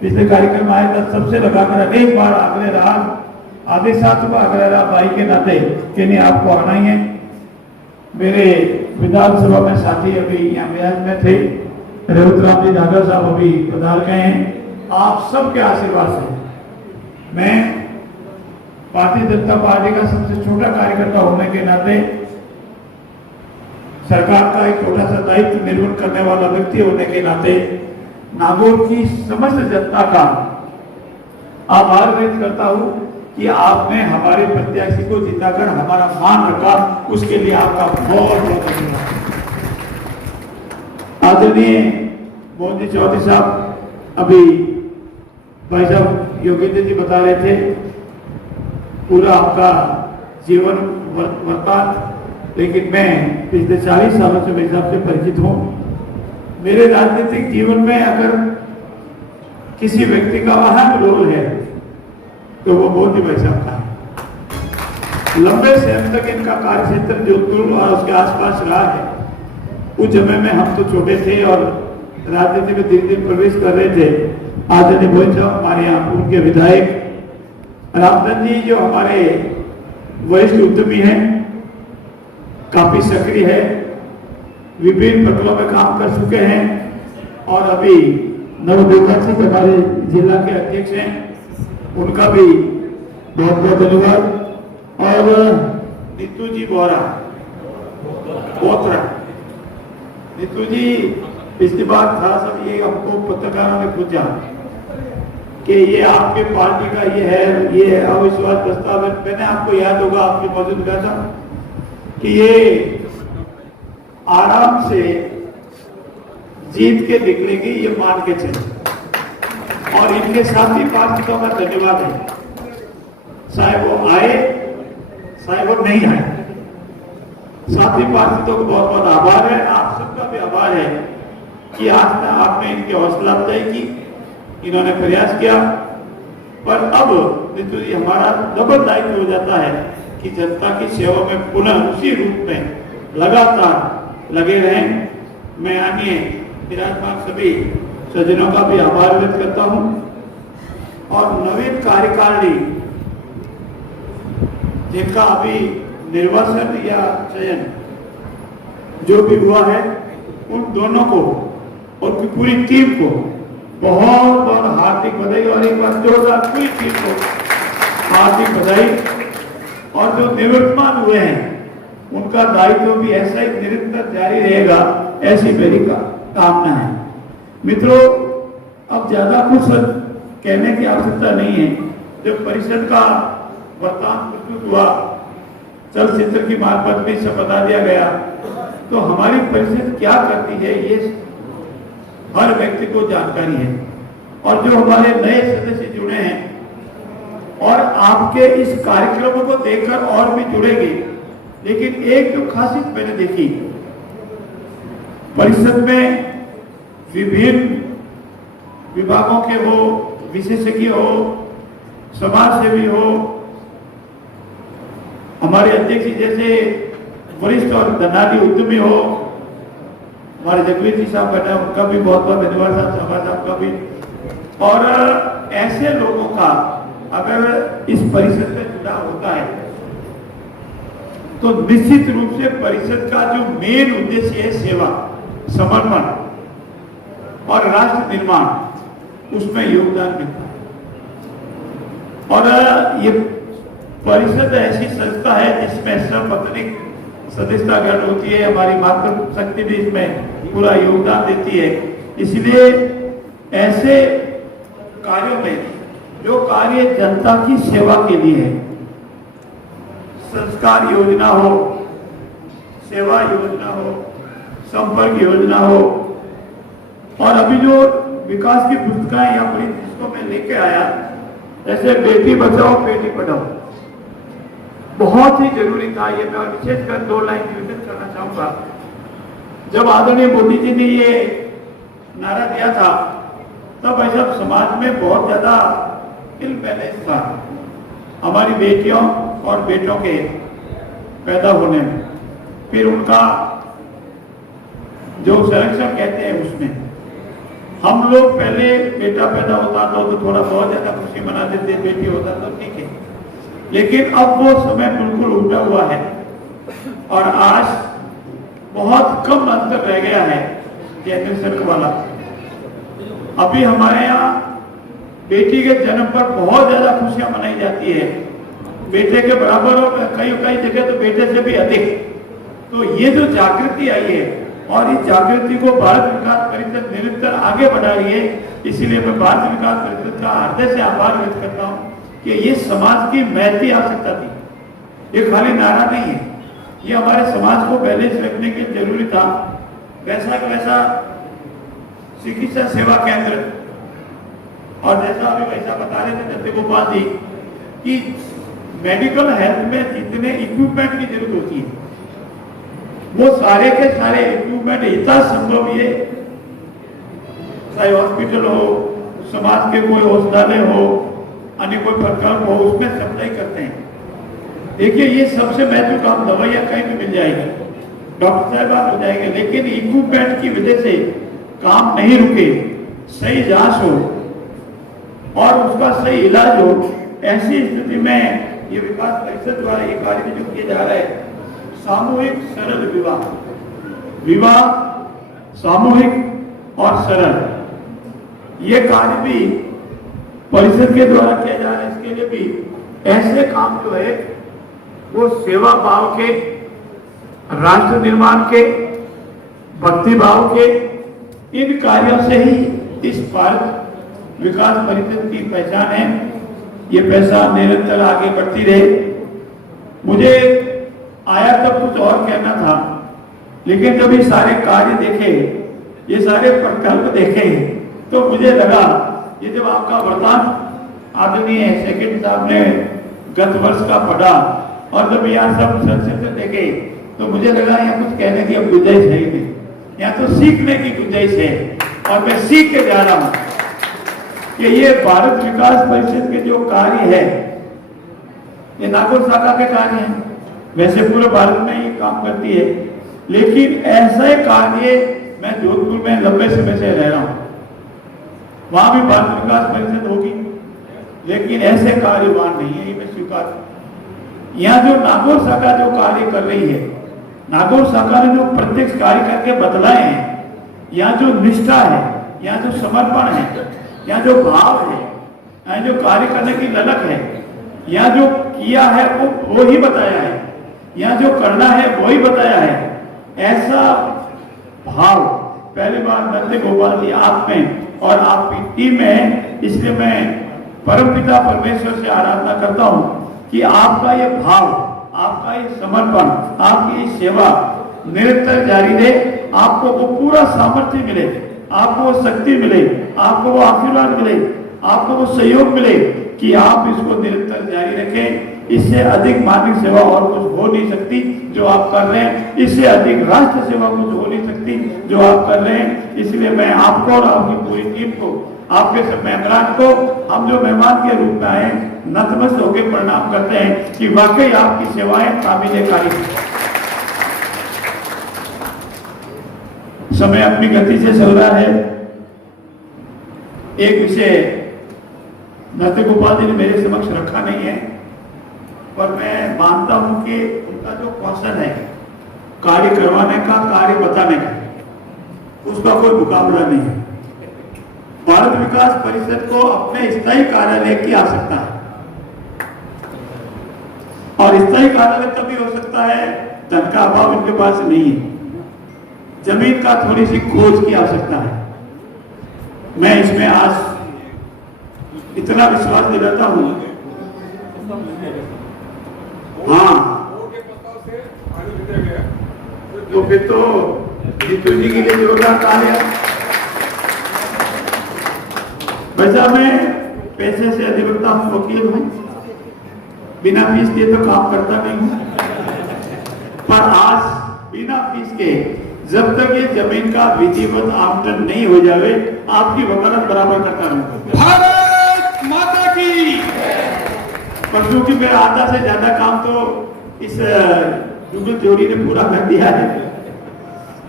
पिछले कार्यक्रम आया था, सबसे लगाकर अनेक बार आग्रह रहा, आधे साथ में आग्रह रहा भाई के नाते कि नहीं आपको आना ही है। मेरे विधानसभा में साथी अभी यहाँ ब्याज में थे, रेवतराम जी धागा साहब अभी पधार गए हैं। आप सबके आशीर्वाद से मैं भारतीय जनता पार्टी का सबसे छोटा कार्यकर्ता होने के नाते, सरकार का एक छोटा सा दायित्व निर्वहन करने वाला व्यक्ति होने के नाते, नागौर की समस्त जनता का आभार व्यक्त करता हूं कि आपने हमारे प्रत्याशी को जिताकर हमारा मान रखा, उसके लिए आपका बहुत बहुत धन्यवाद। आदरणीय मोहन जी चौधरी साहब, अभी भाई साहब योगेंद्र जी बता रहे थे पूरा आपका जीवन वृत्तांत, लेकिन मैं पिछले 40 सालों से भाई साहब से परिचित हूँ। मेरे राजनीतिक जीवन में अगर किसी व्यक्ति का अहम रोल है तो वो मोदी भाई साहब का है। लंबे समय तक इनका कार्यक्षेत्र जोधपुर और उसके आसपास रहा है। उस समय में हम तो छोटे थे और राजनीति में दिन दिन प्रवेश कर रहे थे। आदरणीय मोहन साहब हमारे यहाँ उनके विधायक, रामधन जी जो हमारे वरिष्ठ उद्यमी हैं, काफी सक्रिय है, विभिन्न पदों में काम कर चुके हैं, और अभी नवनिर्वाचित हमारे जिला के अध्यक्ष हैं, उनका भी बहुत बहुत धन्यवाद। और नीतू जी बोरा नीतू जी पिछली बार था सब, ये हमको पत्रकारों ने पूछा कि ये आपके पार्टी का ये है, ये अविश्वास प्रस्ताव है। मैंने आपको याद होगा, आपके मौजूद किया था कि ये आराम से जीत के निकलेगी, ये मान के चले। और इनके साथी पार्षदों का धन्यवाद है, चाहे वो आए चाहे वो नहीं आए, साथी पार्षदों को बहुत बहुत आभार है। आप सबका भी आभार है कि आज आपने इनकी हौसला अफजाई की, इन्होंने प्रयास किया। पर अब नीतू जी हमारा डबल दायित्व हो जाता है कि जनता की सेवा में पुनः उसी रूप में लगातार लगे रहें। मैं अन्य विराजमान सभी सज्जनों का भी आभार व्यक्त करता हूं। और नवीन कार्यकारिणी जिनका अभी निर्वाचन या चयन जो भी हुआ है, उन दोनों को, उनकी पूरी टीम को बहुत बहुत हार्दिक बधाई, और एक बार जोरदार पूरी टीम को हार्दिक बधाई। और जो निवर्तमान हुए हैं उनका दायित्व भी ऐसा ही निरंतर जारी रहेगा, ऐसी मेरी कामना है। मित्रों, अब ज्यादा कुछ कहने की आवश्यकता नहीं है। जब परिषद का वर्तमान प्रस्तुत हुआ, चलचित्र की मार्फत भी सब बता दिया गया, तो हमारी परिषद क्या करती है ये हर व्यक्ति को जानकारी है। और जो हमारे नए सदस्य जुड़े हैं और आपके इस कार्यक्रम को देखकर और भी जुड़ेंगे, लेकिन एक जो खासियत मैंने देखी, परिषद में विभिन्न विभागों के हो, विशेषज्ञ हो, समाज सेवी हो, हमारे अध्यक्ष जैसे वरिष्ठ और धनाढ़ी उद्यमी हो, हमारे जगवीर जी साहब बैठे, उनका भी बहुत बहुत धन्यवाद साहब का भी। और ऐसे लोगों का अगर इस परिषद में जुड़ा होता है तो निश्चित रूप से परिषद का जो मेन उद्देश्य है सेवा, समर्पण और राष्ट्र निर्माण, उसमें योगदान मिलता है। और ये परिषद ऐसी संस्था है जिसमें सर्वपत्निक सदस्यता ग्रहण होती है, हमारी मातृ शक्ति भी इसमें पूरा योगदान देती है। इसलिए ऐसे कार्यों में जो कार्य जनता की सेवा के लिए है, संस्कार योजना हो, सेवा योजना हो, संपर्क योजना हो, और अभी जो विकास की पुस्तिकाएं या बड़ी जिसको मैं लेके आया, जैसे बेटी बचाओ बेटी पढ़ाओ, बहुत ही जरूरी था। ये मैं विशेषकर 2 लाइन निवेदन करना चाहूंगा। जब आदरणीय मोदी जी ने ये नारा दिया था, तब ऐसा समाज में बहुत ज्यादा इम्बैलेंस था हमारी बेटियों और बेटों के पैदा होने में। फिर उनका जो संरक्षण कहते हैं, उसमें हम लोग पहले बेटा पैदा होता था तो थोड़ा बहुत ज्यादा खुशी मनाते थे, बेटी होता तो ठीक है, लेकिन अब वो समय बिल्कुल उल्टा हुआ है और आज बहुत कम अंतर रह गया है जनरेशन वाला। अभी हमारे यहाँ बेटी के जन्म पर बहुत ज्यादा खुशियां मनाई जाती है, बेटे के बराबर और कई कई जगह तो बेटे से भी अधिक। तो ये जो जागृति आई है और इस जागृति को भारत विकास परिषद निरंतर आगे बढ़ा रही है, इसीलिए मैं भारत विकास परिषद का हृदय से आभार व्यक्त करता हूँ कि ये समाज की महती आवश्यकता थी। ये खाली नारा नहीं है, ये हमारे समाज को बैलेंस रखने के जरूरी था। वैसा का वैसा चिकित्सा सेवा केंद्र, और जैसा अभी वैसा बता रहे थे नत्य गोपाल जी कि मेडिकल हेल्थ में जितने इक्विपमेंट की जरूरत होती है, वो सारे के सारे इक्विपमेंट इतना संभव ये, चाहे हॉस्पिटल हो, समाज के कोई औषधालय हो, अन्य कोई प्रकल्प हो, उसमें सप्लाई करते हैं। देखिए, ये सबसे महत्वपूर्ण काम, दवाइयाँ कहीं भी मिल जाएगी, डॉक्टर साहब हो जाएंगे, लेकिन इक्विपमेंट की वजह से काम नहीं रुके, सही जांच हो और उसका सही इलाज हो। ऐसी स्थिति में ये विकास परिषद द्वारा ये कार्य जो किया जा रहा है, सामूहिक सरल विवाह सामूहिक और सरल, ये कार्य भी परिषद के द्वारा किया जा रहा है। इसके लिए भी ऐसे काम जो है वो सेवा भाव के, राष्ट्र निर्माण के, भक्ति भाव के, इन कार्यों से ही इस भारत विकास परिषद की पहचान है। ये पैसा निरंतर आगे बढ़ती रहे। मुझे आया तब कुछ और कहना था, लेकिन जब ये सारे कार्य देखे, ये सारे प्रकल्प देखे, तो मुझे लगा ये जब आपका वरदान आदरणीय सेक्रेटरी साहब ने गत वर्ष का पढ़ा और जब यहाँ सब संक्षिप्त देखे, तो मुझे लगा यहाँ कुछ कहने की अब गुंजाइश है ही नहीं, यहाँ तो सीखने की गुंजाइश है। और मैं सीख के जा रहा हूँ कि ये भारत विकास परिषद के जो कार्य है, ये नागौर शाखा के कार्य हैं, वैसे पूरे भारत में ये काम करती है, लेकिन ऐसा कार्य मैं जोधपुर में लंबे समय से रह रहा हूँ, वहां भी भारत विकास परिषद होगी, लेकिन ऐसे कार्यवान नहीं है, ये मैं स्वीकार। यहाँ जो नागौर शाखा जो कार्य कर रही है, नागौर शाखा ने जो प्रत्यक्ष कार्य करके बतलाए हैं, यहाँ जो निष्ठा है, यहाँ जो समर्पण है, यहाँ जो भाव है, यहाँ जो कार्य करने की ललक है, यहाँ जो किया है वो ही बताया है, यहाँ जो करना है वो ही बताया है। ऐसा भाव पहली बार नंद गोपाल जी आप में और आपकी टीम में, इसलिए मैं परमपिता परमेश्वर से आराधना करता हूँ कि आपका ये भाव, आपका ये समर्पण, आपकी ये सेवा निरंतर जारी रहे, आपको वो पूरा सामर्थ्य मिले, आपको वो शक्ति मिले, आपको वो आशीर्वाद मिले, आपको वो सहयोग मिले कि आप इसको निरंतर जारी रखें। इससे अधिक मानवीय सेवा और कुछ हो नहीं सकती जो आप कर रहे हैं, इससे अधिक राष्ट्र सेवा कुछ हो नहीं सकती जो आप कर रहे हैं। इसलिए मैं आपको और आपकी पूरी टीम को, आपके सब मेहमान को, हम जो मेहमान के रूप में आए नतमस्तक होकर प्रणाम करते हैं कि वाकई आपकी सेवाएं काबिल तारीफ। समय अपनी गति से चल रहा है। एक विषय नृत्य गोपाल जी ने मेरे समक्ष रखा नहीं है, पर मैं मानता हूं कि उनका जो कौशल है कार्य करवाने का, कार्य बताने का, उसका कोई मुकाबला नहीं है। भारत विकास परिषद को अपने स्थायी कार्यालय की आवश्यकता है, और स्थायी कार्यालय तभी हो सकता है, धन का अभाव इनके पास नहीं है, जमीन का थोड़ी सी खोज की आवश्यकता है। मैं इसमें आज इतना विश्वास दिलाता हूं। हाँ, तो फिर तो जीतू जी के लिए जोरदार तालियां। वैसा मैं पैसे से अधिवक्ता हूं, वकील हूं, बिना फीस दिए तो काम करता नहीं हूं, पर आज बिना फीस के जब तक ये जमीन का विधिवत आवंटन नहीं हो जावे, आपकी वकालत बराबर करता रहूंगा। भारत माता की। पर क्योंकि मेरा आधा से ज्यादा काम तो इस जुगल जोड़ी ने पूरा कर दिया है,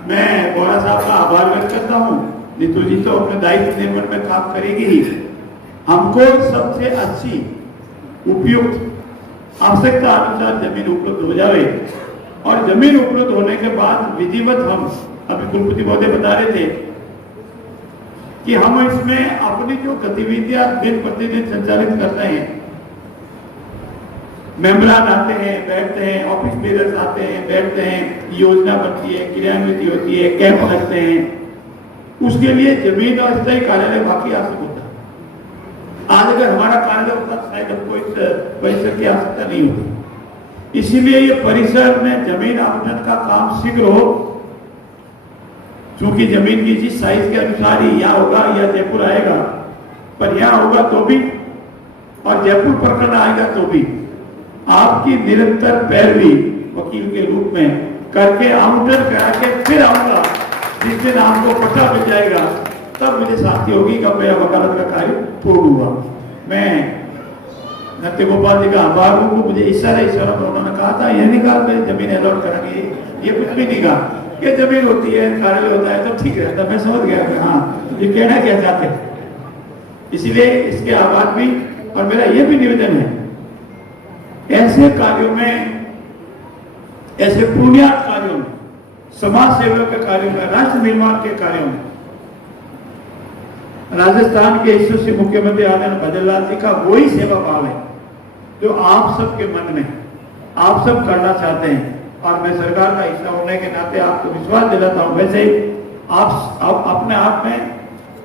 मैं बोरा साहब का आभार व्यक्त करता हूँ। नीतू जी तो अपने दायित्व निर्वहन में काम करेगी ही। हमको सबसे अच्छी उपयुक्त आवश्यकता अनुसार जमीन उपलब्ध हो जाए, और जमीन उपलब्ध होने के बाद विधिवत हम, अभी कुलपति महोदय बता रहे थे कि हम इसमें अपनी जो गतिविधियां दिन प्रतिदिन संचालित कर रहे हैं, मेंबरान आते हैं, बैठते हैं, ऑफिस बेरर्स आते हैं, बैठते हैं, योजना बनती है, क्रियान्वित होती है, कैंप लगते हैं, उसके लिए जमीन और स्थायी कार्यालय बाकी आवश्यक होता है। आज अगर हमारा कार्यालय होता शायद हमको इस परिसर की आवश्यकता नहीं होती। इसीलिए ये परिसर में जमीन आवंटन का काम शीघ्र हो, क्योंकि जमीन की जिस साइज के अनुसार ही यहाँ होगा या जयपुर आएगा, पर यहाँ होगा तो भी और जयपुर प्रकरण आएगा तो भी आपकी निरंतर पैरवी वकील के रूप में करके आवंटन करा के फिर आऊंगा। जिस दिन आपको पता मिल जाएगा तब मुझे शांति होगी कि मेरा वकालत का कार्य पूर्ण हुआ। मैं नृत्य गोपाल जी का आभार हूँ। मुझे इशारा उन्होंने कहा था, यह नहीं कहा मैं जमीन अलॉट करेंगे, ये कुछ भी नहीं कहा कि जमीन होती है, कार्यालय होता है तो ठीक रहता। मैं समझ गया कि हाँ ये कहना क्या चाहते हैं, इसीलिए इसके आभार भी। और मेरा ये भी निवेदन है, ऐसे कार्यों में, ऐसे पुण्यार्थ कार्यों में, समाज सेवा के कार्यों में, राष्ट्र निर्माण के कार्यों में राजस्थान के यशस्वी मुख्यमंत्री आदरणीय भजनलाल जी का वही सेवा भाव है जो आप सबके मन में, आप सब करना चाहते हैं। और मैं सरकार का हिस्सा होने के नाते आपको विश्वास दिलाता हूं। वैसे आप अपने आप में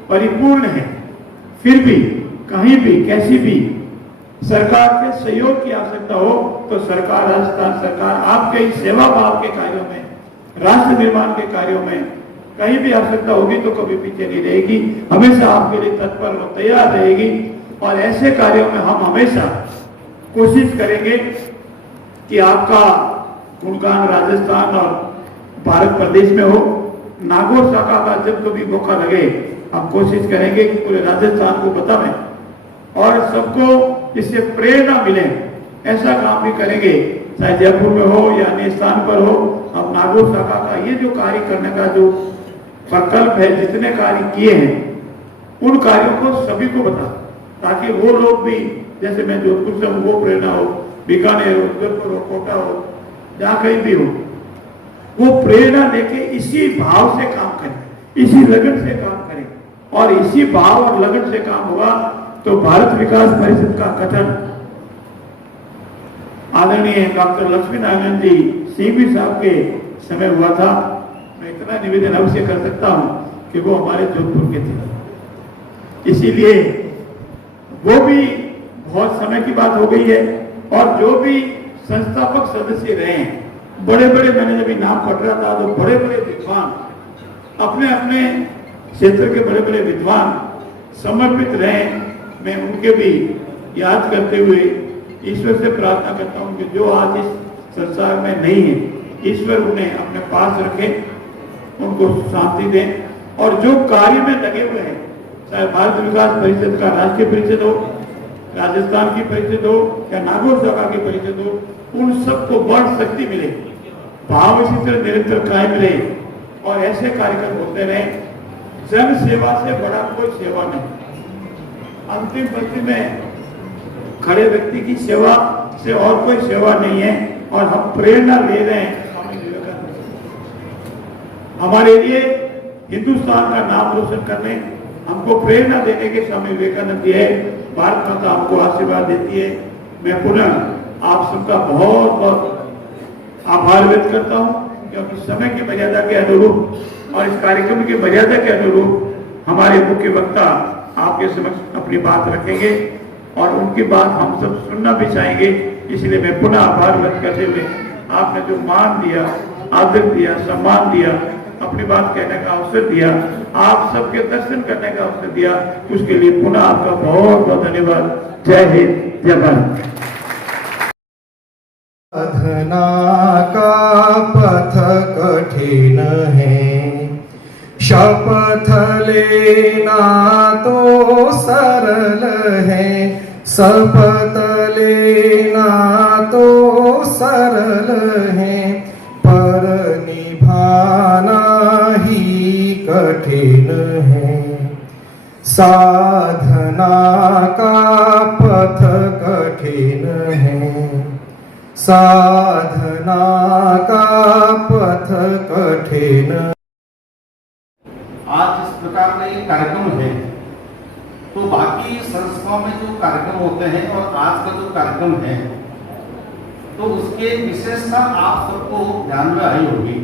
परिपूर्ण हैं, फिर भी कहीं भी कैसी भी सरकार के सहयोग की आवश्यकता हो तो सरकार, राजस्थान सरकार आपके सेवा भाव के कार्यों में, राष्ट्र निर्माण के कार्यों में कहीं भी आवश्यकता होगी तो कभी पीछे नहीं रहेगी, हमेशा आपके लिए तत्पर और तैयार रहेगी। और ऐसे कार्यों में हम हमेशा कोशिश करेंगे कि आपका गुणगान राजस्थान और भारत प्रदेश में हो। नागौर शाखा का जब कभी मौका लगे हम कोशिश करेंगे कि पूरे राजस्थान को बताएं और सबको इससे प्रेरणा मिले, ऐसा काम भी करेंगे। चाहे जयपुर में हो या अन्य स्थान पर हो, हम नागौर शाखा का ये जो कार्य करने का जो प्रकल्प है, जितने कार्य किए हैं उन कार्यों को सभी को बता, ताकि वो लोग भी जैसे मैं जोधपुर से हूँ, वो प्रेरणा हो, बीकानेर हो, उदयपुर हो, कोटा हो, जहाँ कहीं भी हो, वो प्रेरणा लेके इसी भाव से काम करें, इसी लगन से काम करें, और इसी भाव और लगन से काम हुआ तो भारत विकास परिषद का गठन आदरणीय डॉक्टर लक्ष्मी नारायण जी सीबी साहब के समय हुआ था। मैं इतना निवेदन अवश्य कर सकता हूं कि वो हमारे जोधपुर के थे, इसीलिए वो भी बहुत समय की बात हो गई है। और जो भी संस्थापक सदस्य रहे हैं, बड़े बड़े, मैंने जब नाम पढ़ रहा था तो बड़े बड़े विद्वान, अपने अपने क्षेत्र के बड़े बड़े विद्वान समर्पित रहे। मैं उनके भी याद करते हुए ईश्वर से प्रार्थना करता हूं कि जो आज इस संसार में नहीं है, ईश्वर उन्हें अपने पास रखे, उनको शांति दें, और जो कार्य में लगे हुए हैं, चाहे भारत विकास परिषद का राष्ट्रीय परिषद हो, राजस्थान की परिषद हो या नागौर शाखा की परिषद हो, उन सबको बड़ शक्ति मिले, भाव इसी तरह निरंतर कायम रहे और ऐसे कार्यक्रम होते रहे। जन सेवा से बड़ा कोई सेवा नहीं। अंतिम पंक्ति में खड़े व्यक्ति की सेवा से और कोई सेवा नहीं है, और हम प्रेरणा ले रहे हैं स्वामी विवेकानंद से। हमारे लिए हिंदुस्तान का नाम रोशन करने, हमको प्रेरणा देने के स्वामी विवेकानंद जी है। भारत माता हमको आशीर्वाद देती है। मैं पुनः आप सबका बहुत बहुत आभार व्यक्त करता हूं, क्योंकि समय की मर्यादा के अनुरूप और इस कार्यक्रम की मर्यादा के अनुरूप हमारे मुख्य वक्ता आपके समक्ष अपनी बात रखेंगे और उनकी बात हम सब सुनना भी चाहेंगे। इसलिए मैं पुनः आभार व्यक्त करते हुए, आपने जो मान दिया, आदर दिया, सम्मान दिया, अपनी बात कहने का अवसर दिया, आप सबके दर्शन करने का अवसर दिया, उसके लिए पुनः आपका बहुत बहुत धन्यवाद। जय हिंद, जय भारत। साधना का पथ कठिन है, शपथ लेना तो सरल है, शपथ लेना तो सरल है, पर निभाना ही कठिन है। साधना का पथ कठिन है, साधना का पथ कठिन। आज इस प्रकार का ये कार्यक्रम है, तो बाकी संस्थाओं में जो कार्यक्रम होते हैं और आज का जो कार्यक्रम है, तो उसके विशेषता आप सबको ध्यान में आई होगी।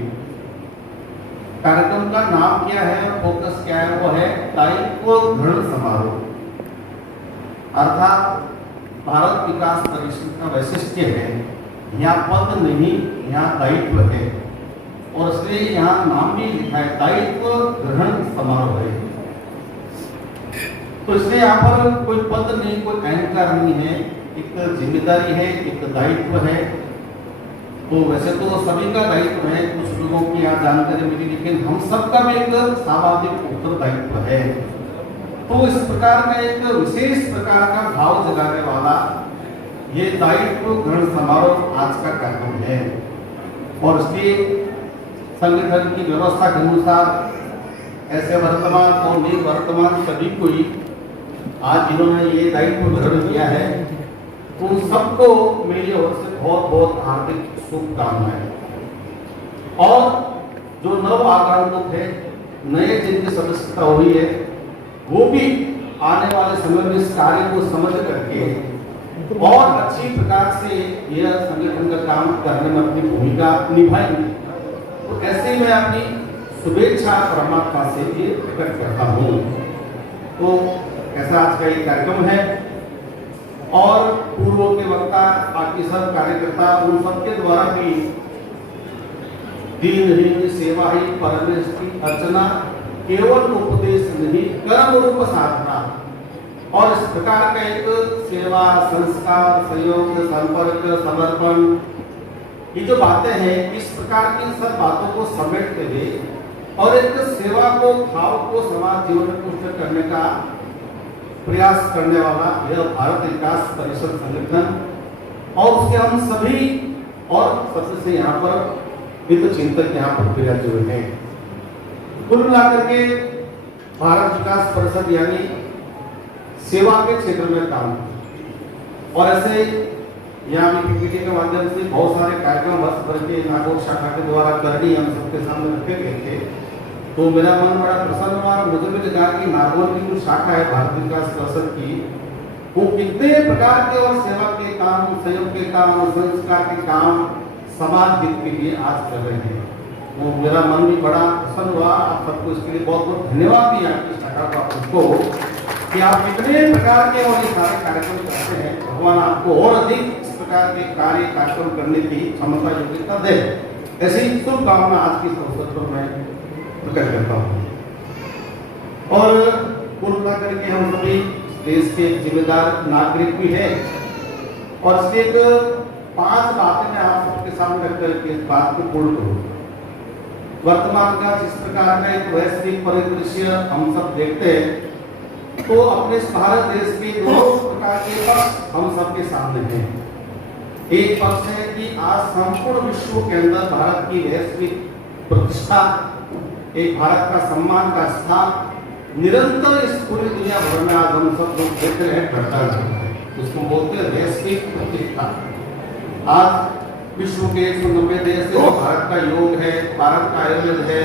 कार्यक्रम का नाम क्या है, फोकस क्या है, वो है दायित्व ग्रहण समारोह। अर्थात भारत विकास परिषद का वैशिष्ट्य है, यहाँ पद नहीं, यहाँ दायित्व है, और इसलिए यहाँ नाम भी लिखा है दायित्व ग्रहण समारोह है। तो इसलिए यहाँ पर कोई पद नहीं, कोई अहंकार नहीं है, एक जिम्मेदारी है, एक दायित्व है। तो वैसे तो सभी का दायित्व है, कुछ लोगों की यहाँ जानकारी मिली, लेकिन हम सबका भी एक सामाजिक उत्तरदायित्व है। तो इस प्रकार का एक विशेष प्रकार का भाव जगाने वाला ये दायित्व ग्रहण समारोह आज का कार्यक्रम है। और इसलिए संगठन की व्यवस्था के अनुसार ऐसे वर्तमान और निवर्तमान सभी को ही आज इन्होंने ये दायित्व ग्रहण किया है, तो उन सबको मेरी ओर से बहुत बहुत हार्दिक शुभकामनाएं। और जो नव आगंतुक है, नए जिनकी सदस्यता हुई है, वो भी आने वाले समय में इस कार्य को समझ करके और अच्छी प्रकार से यह संगठन का काम करने में अपनी भूमिका निभाएंगे। तो ऐसे ही मैं अपनी शुभेच्छा परमात्मा से ये प्रकट करता हूँ। तो ऐसा आज का ये कार्यक्रम है, और पूर्व के वक्ता, बाकी सब कार्यकर्ता, उन सबके द्वारा भी दीनहीन सेवा ही परमेश की अर्चना, केवल उपदेश नहीं कर्म रूप साधना। और इस प्रकार का एक सेवा, संस्कार, सहयोग, संपर्क, समर्पण, ये जो बातें हैं, इस प्रकार की सब बातों को समेटते हुए और एक सेवा को, भाव को समाज जीवन में पुष्ट करने का प्रयास करने वाला यह भारत विकास परिषद संगठन, और उसके हम सभी और सबसे से यहाँ पर हित चिंतक यहाँ पर विराज हुए हैं। कुल मिलाकर के भारत विकास परिषद यानी सेवा के क्षेत्र में काम, और ऐसे यहाँ भी पीपीटी के माध्यम से बहुत सारे कार्यक्रम वर्ष भर के नागौर शाखा के द्वारा करनी हम सबके सामने रखे गए थे। तो मेरा मन बड़ा प्रसन्न हुआ, मुझे भी लगा कि नागौर की जो शाखा है भारत विकास परिषद की, वो कितने प्रकार के और सेवा के काम, सहयोग के काम, संस्कार के काम समाज हित के लिए आज कर रहे हैं। वो मेरा मन भी बड़ा प्रसन्न हुआ। आप सबको इसके लिए बहुत बहुत धन्यवाद भी आपकी शाखा का आपको कि आप कितने प्रकार के और ये सारे कार्यक्रम करते हैं। भगवान आपको और अधिक इस प्रकार के कार्य कार्यक्रम करने की क्षमता योग्यता दे। ऐसी शुभकामना आज की अवसर पर मैं प्रकट करता हूँ। और कुल मिलाकर के हम सभी देश के जिम्मेदार नागरिक भी हैं और इसलिए 5 बातें मैं आप सबके सामने रखकर के इस बात को पूर्ण करूँ। वर्तमान का जिस प्रकार का एक वैश्विक परिदृश्य हम सब देखते हैं, तो अपने इस भारत देश के 2 प्रकार के पक्ष हम सबके सामने हैं। एक पक्ष है कि आज संपूर्ण विश्व के अंदर भारत की वैश्विक प्रतिष्ठा, एक भारत का सम्मान का स्थान निरंतर इस पूरी दुनिया भर में आज हम सब लोग देख रहे हैं बढ़ता है। उसको बोलते हैं वैश्विक प्रतिष्ठा। आज विश्व के 190 देश है, भारत का योग है, भारत का आयुर्वेद है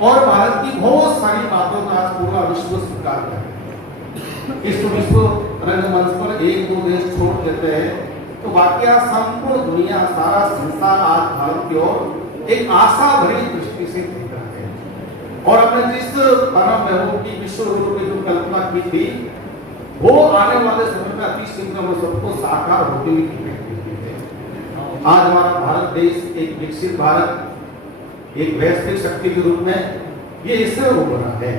और भारत की बहुत सारी बातों का आज पूरा विश्व स्वीकार कर रहा है। इस विश्व रंगमंच पर 1-2 देश छोड़ देते हैं तो बाकी संपूर्ण दुनिया, सारा संसार आज भारत की ओर एक आशा भरी दृष्टि से देख रहा है। और हमने जिस परम महबूब की विश्व गुरु की जो कल्पना की थी, वो आने वाले समय में अति शीघ्र हम सबको साकार होते हुए आज हमारा भारत देश एक विकसित भारत, एक वैश्विक शक्ति के रूप में ये इससे हो रहा है।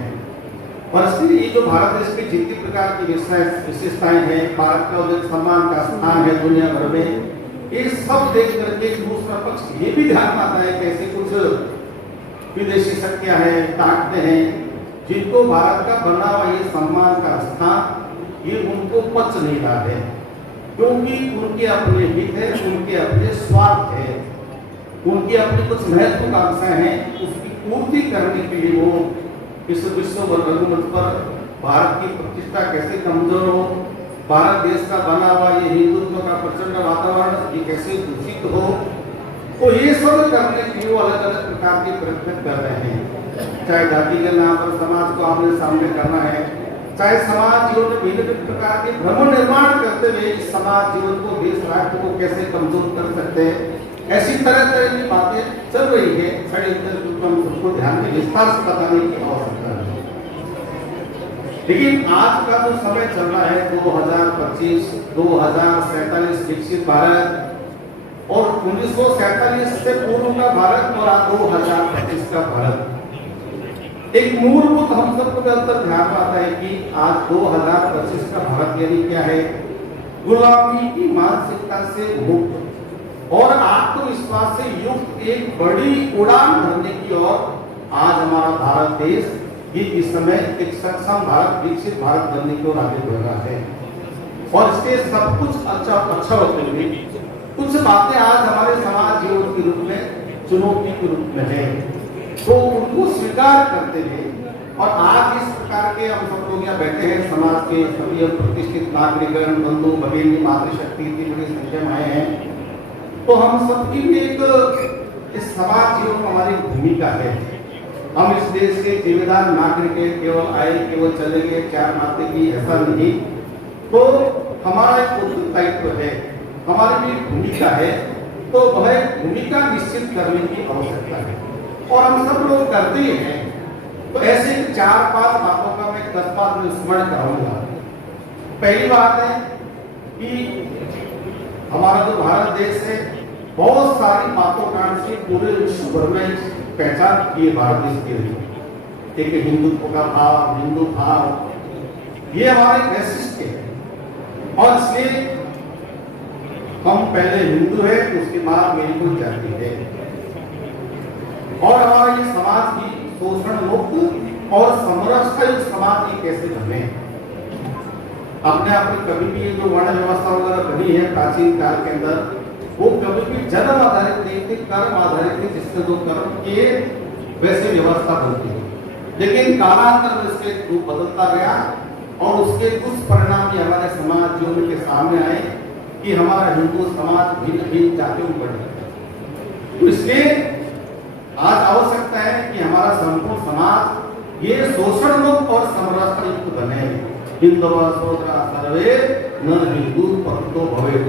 और इसलिए ये जो भारत देश की जितनी प्रकार की विशेषताएं हैं, भारत का जो सम्मान का स्थान है दुनिया भर में, ये सब देख करके दूसरा पक्ष ये भी ध्यान आता है कैसे कुछ विदेशी शक्तियां हैं, ताकतें हैं, जिनको भारत का बना हुआ ये सम्मान का स्थान ये उनको पच नहीं रहा है, क्योंकि उनके अपने हित है, उनके अपने स्वार्थ है, उनकी अपनी कुछ महत्वाकांक्षाएं हैं, उसकी पूर्ति करने के लिए वो इस विश्व रंगमंच पर भारत की प्रतिष्ठा कैसे कमजोर हो, भारत देश का बना हुआ ये हिंदुत्व का प्रचंड वातावरण ये कैसे दूषित हो, तो ये सब करने के लिए वो अलग अलग प्रकार के प्रयत्न कर रहे हैं। चाहे जाति के नाम पर समाज को आपने सामने करना है, चाहे समाज जीवन में भिन्न प्रकार के भ्रम निर्माण करते हुए इस समाज जीवन को, देश राष्ट्र को कैसे कमजोर कर सकते हैं, ऐसी तरह तरह की बातें चल रही है। हम सबको ध्यान में विस्तार से बताने की आवश्यकता है। लेकिन आज का जो समय चल रहा है 2025, 2047 विकसित भारत और 1947 से पूर्व का भारत और 2025 का भारत, एक मूलभूत हम सबको अंतर ध्यान आता है कि आज 2025 का भारत यानी क्या है, गुलामी की मानसिकता से मुक्त और आत्मविश्वास से युक्त एक बड़ी उड़ान भरने की ओर आज हमारा भारत देश ये इस समय एक सक्षम भारत, विकसित भारत बनने की ओर आगे बढ़ रहा है। और इसके सब कुछ अच्छा होते हुए कुछ बातें आज हमारे समाज जीवन के रूप में चुनौती के रूप में है, तो उनको स्वीकार करते हुए और आज इस प्रकार के हम सब लोग यहाँ बैठे हैं, समाज के सभी प्रतिष्ठित नागरिकगण, बंधु भगिनी, मातृशक्ति इतनी बड़ी संख्या में आए हैं, तो हम सबकी भी एक इस समाज जीवन में हमारी भूमिका है। हम इस देश के जिम्मेदार नागरिक है, केवल आए केवल चले गए 4 माते की ऐसा नहीं, तो हमारा एक उत्तरदायित्व है, हमारी भी भूमिका है, तो वह भूमिका निश्चित करने की आवश्यकता है और हम सब लोग करते हैं। तो ऐसे 4-5 बातों का मैं 10 बात में स्मरण कराऊंगा। पहली बात है कि हमारा जो भारत देश है बहुत सारी बातों कारण से पूरे विश्व भर में पहचान की भारत देश के लिए। एक हिंदुत्व का भाव, हिंदू भाव, ये हमारे वैशिष्ट है और इसलिए हम पहले हिंदू है, उसके बाद मेरी कोई जाति है और हमारा ये समाज की शोषण मुक्त और समरसयुक्त समाज की कैसे बने। अपने आप में कभी भी ये जो वर्ण व्यवस्था वगैरह बनी है प्राचीन काल के अंदर, वो कभी भी जन्म आधारित नहीं थी, कर्म आधारित थी, जिससे जो कर्म के वैसे व्यवस्था बनती है। लेकिन कालांतर में इसके रूप बदलता गया और उसके कुछ परिणाम भी हमारे समाज जीवन के सामने आए कि हमारा हिंदू समाज भिन्न भिन्न जातियों में बढ़ रहा है। तो इसलिए आज आवश्यकता है कि हमारा संपूर्ण समाज ये शोषण मुक्त और समरसता युक्त बने। हिंदव सोदरा सर्वे न हिंदू पक्तो भवे,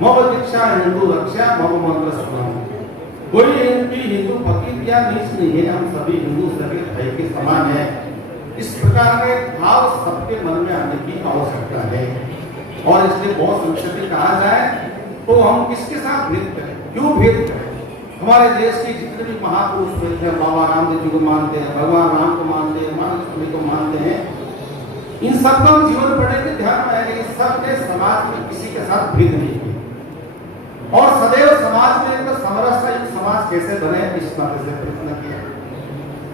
मम दीक्षा हिंदू रक्षा मम मंत्र समान। कोई भी हिंदू फकीर या नीच नहीं है, हम सभी हिंदू सभी भाई के समान है। इस प्रकार के भाव सबके मन में आने की आवश्यकता है। और इसलिए बहुत संक्षिप्त कहा जाए तो हम किसके साथ भेद करें, क्यों भेद करें? हमारे देश के जितने भी महापुरुष हुए थे, बाबा रामदेव जी को मानते हैं, भगवान राम को मानते हैं, मानव को मानते हैं, इन सबका हम जीवन पढ़ने के ध्यान में है कि सबने समाज में किसी के साथ भेद नहीं किया और सदैव समाज में एक समरसता युक्त समाज कैसे बने इस बात से प्रयत्न किया।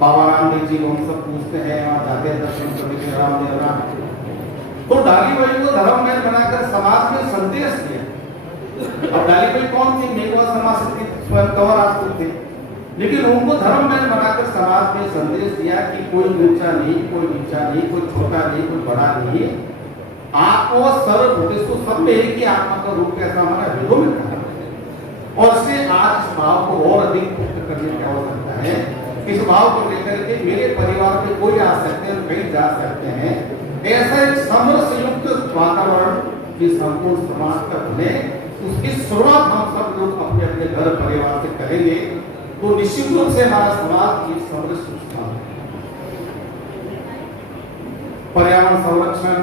बाबा रामदेव जी को हम सब पूछते हैं, वहां जाते हैं दर्शन करने के रामदेव राम, तो डाली भाई को धर्म में बनाकर समाज में संदेश दिया। अब डाली भाई कौन थी? मेघवा समाज से स्वयं कंवर राजपूत थे, लेकिन उनको धर्म में बनाकर समाज में संदेश दिया कि कोई ऊंचा नहीं, कोई नीचा नहीं, कोई छोटा नहीं, कोई बड़ा नहीं, आपको सर्वभूतेषु सब में एक ही आत्मा का रूप कैसा हमारा वेदों में कहा। और इससे आज इस भाव को और अधिक पुष्ट करने की आवश्यकता है। इस भाव को लेकर के मेरे परिवार में कोई आ सकते हैं, कहीं जा सकते हैं, ऐसा एक समरस युक्त वातावरण की संपूर्ण समाज का बने, उसकी शुरुआत हम सब लोग अपने अपने घर परिवार से करेंगे तो निश्चित रूप से हमारा समाज की समरस स्थान। पर्यावरण संरक्षण,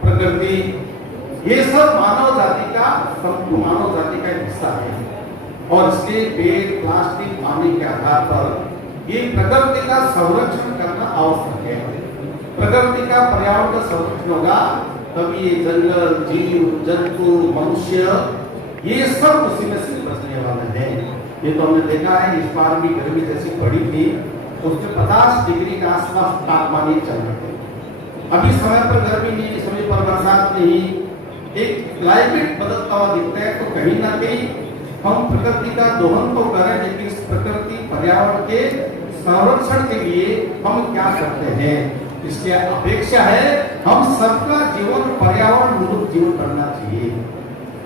प्रकृति, ये सब मानव जाति का संपूर्ण मानव जाति का हिस्सा है। और इसलिए पेड़, प्लास्टिक, पानी के आधार पर ये प्रकृति का संरक्षण करना आवश्यक है। प्रकृति का पर्यावरण का संरक्षण होगा तभी ये जंगल, जीव, जंतु, मनुष्य ये सब उसी में से बचने वाले हैं। ये तो हमने देखा है इस बार भी गर्मी जैसी पड़ी थी, उसमें 50 डिग्री के आसपास तापमान ही चल रहे थे। अभी समय पर गर्मी नहीं, समय पर बरसात नहीं, एक क्लाइमेट बदलता हुआ दिखता है। तो कहीं ना कहीं हम प्रकृति का दोहन तो करें, लेकिन इस प्रकृति पर्यावरण के संरक्षण के लिए हम क्या करते हैं? इसलिए अपेक्षा है हम सबका जीवन पर्यावरण अनुरूप जीवन करना चाहिए।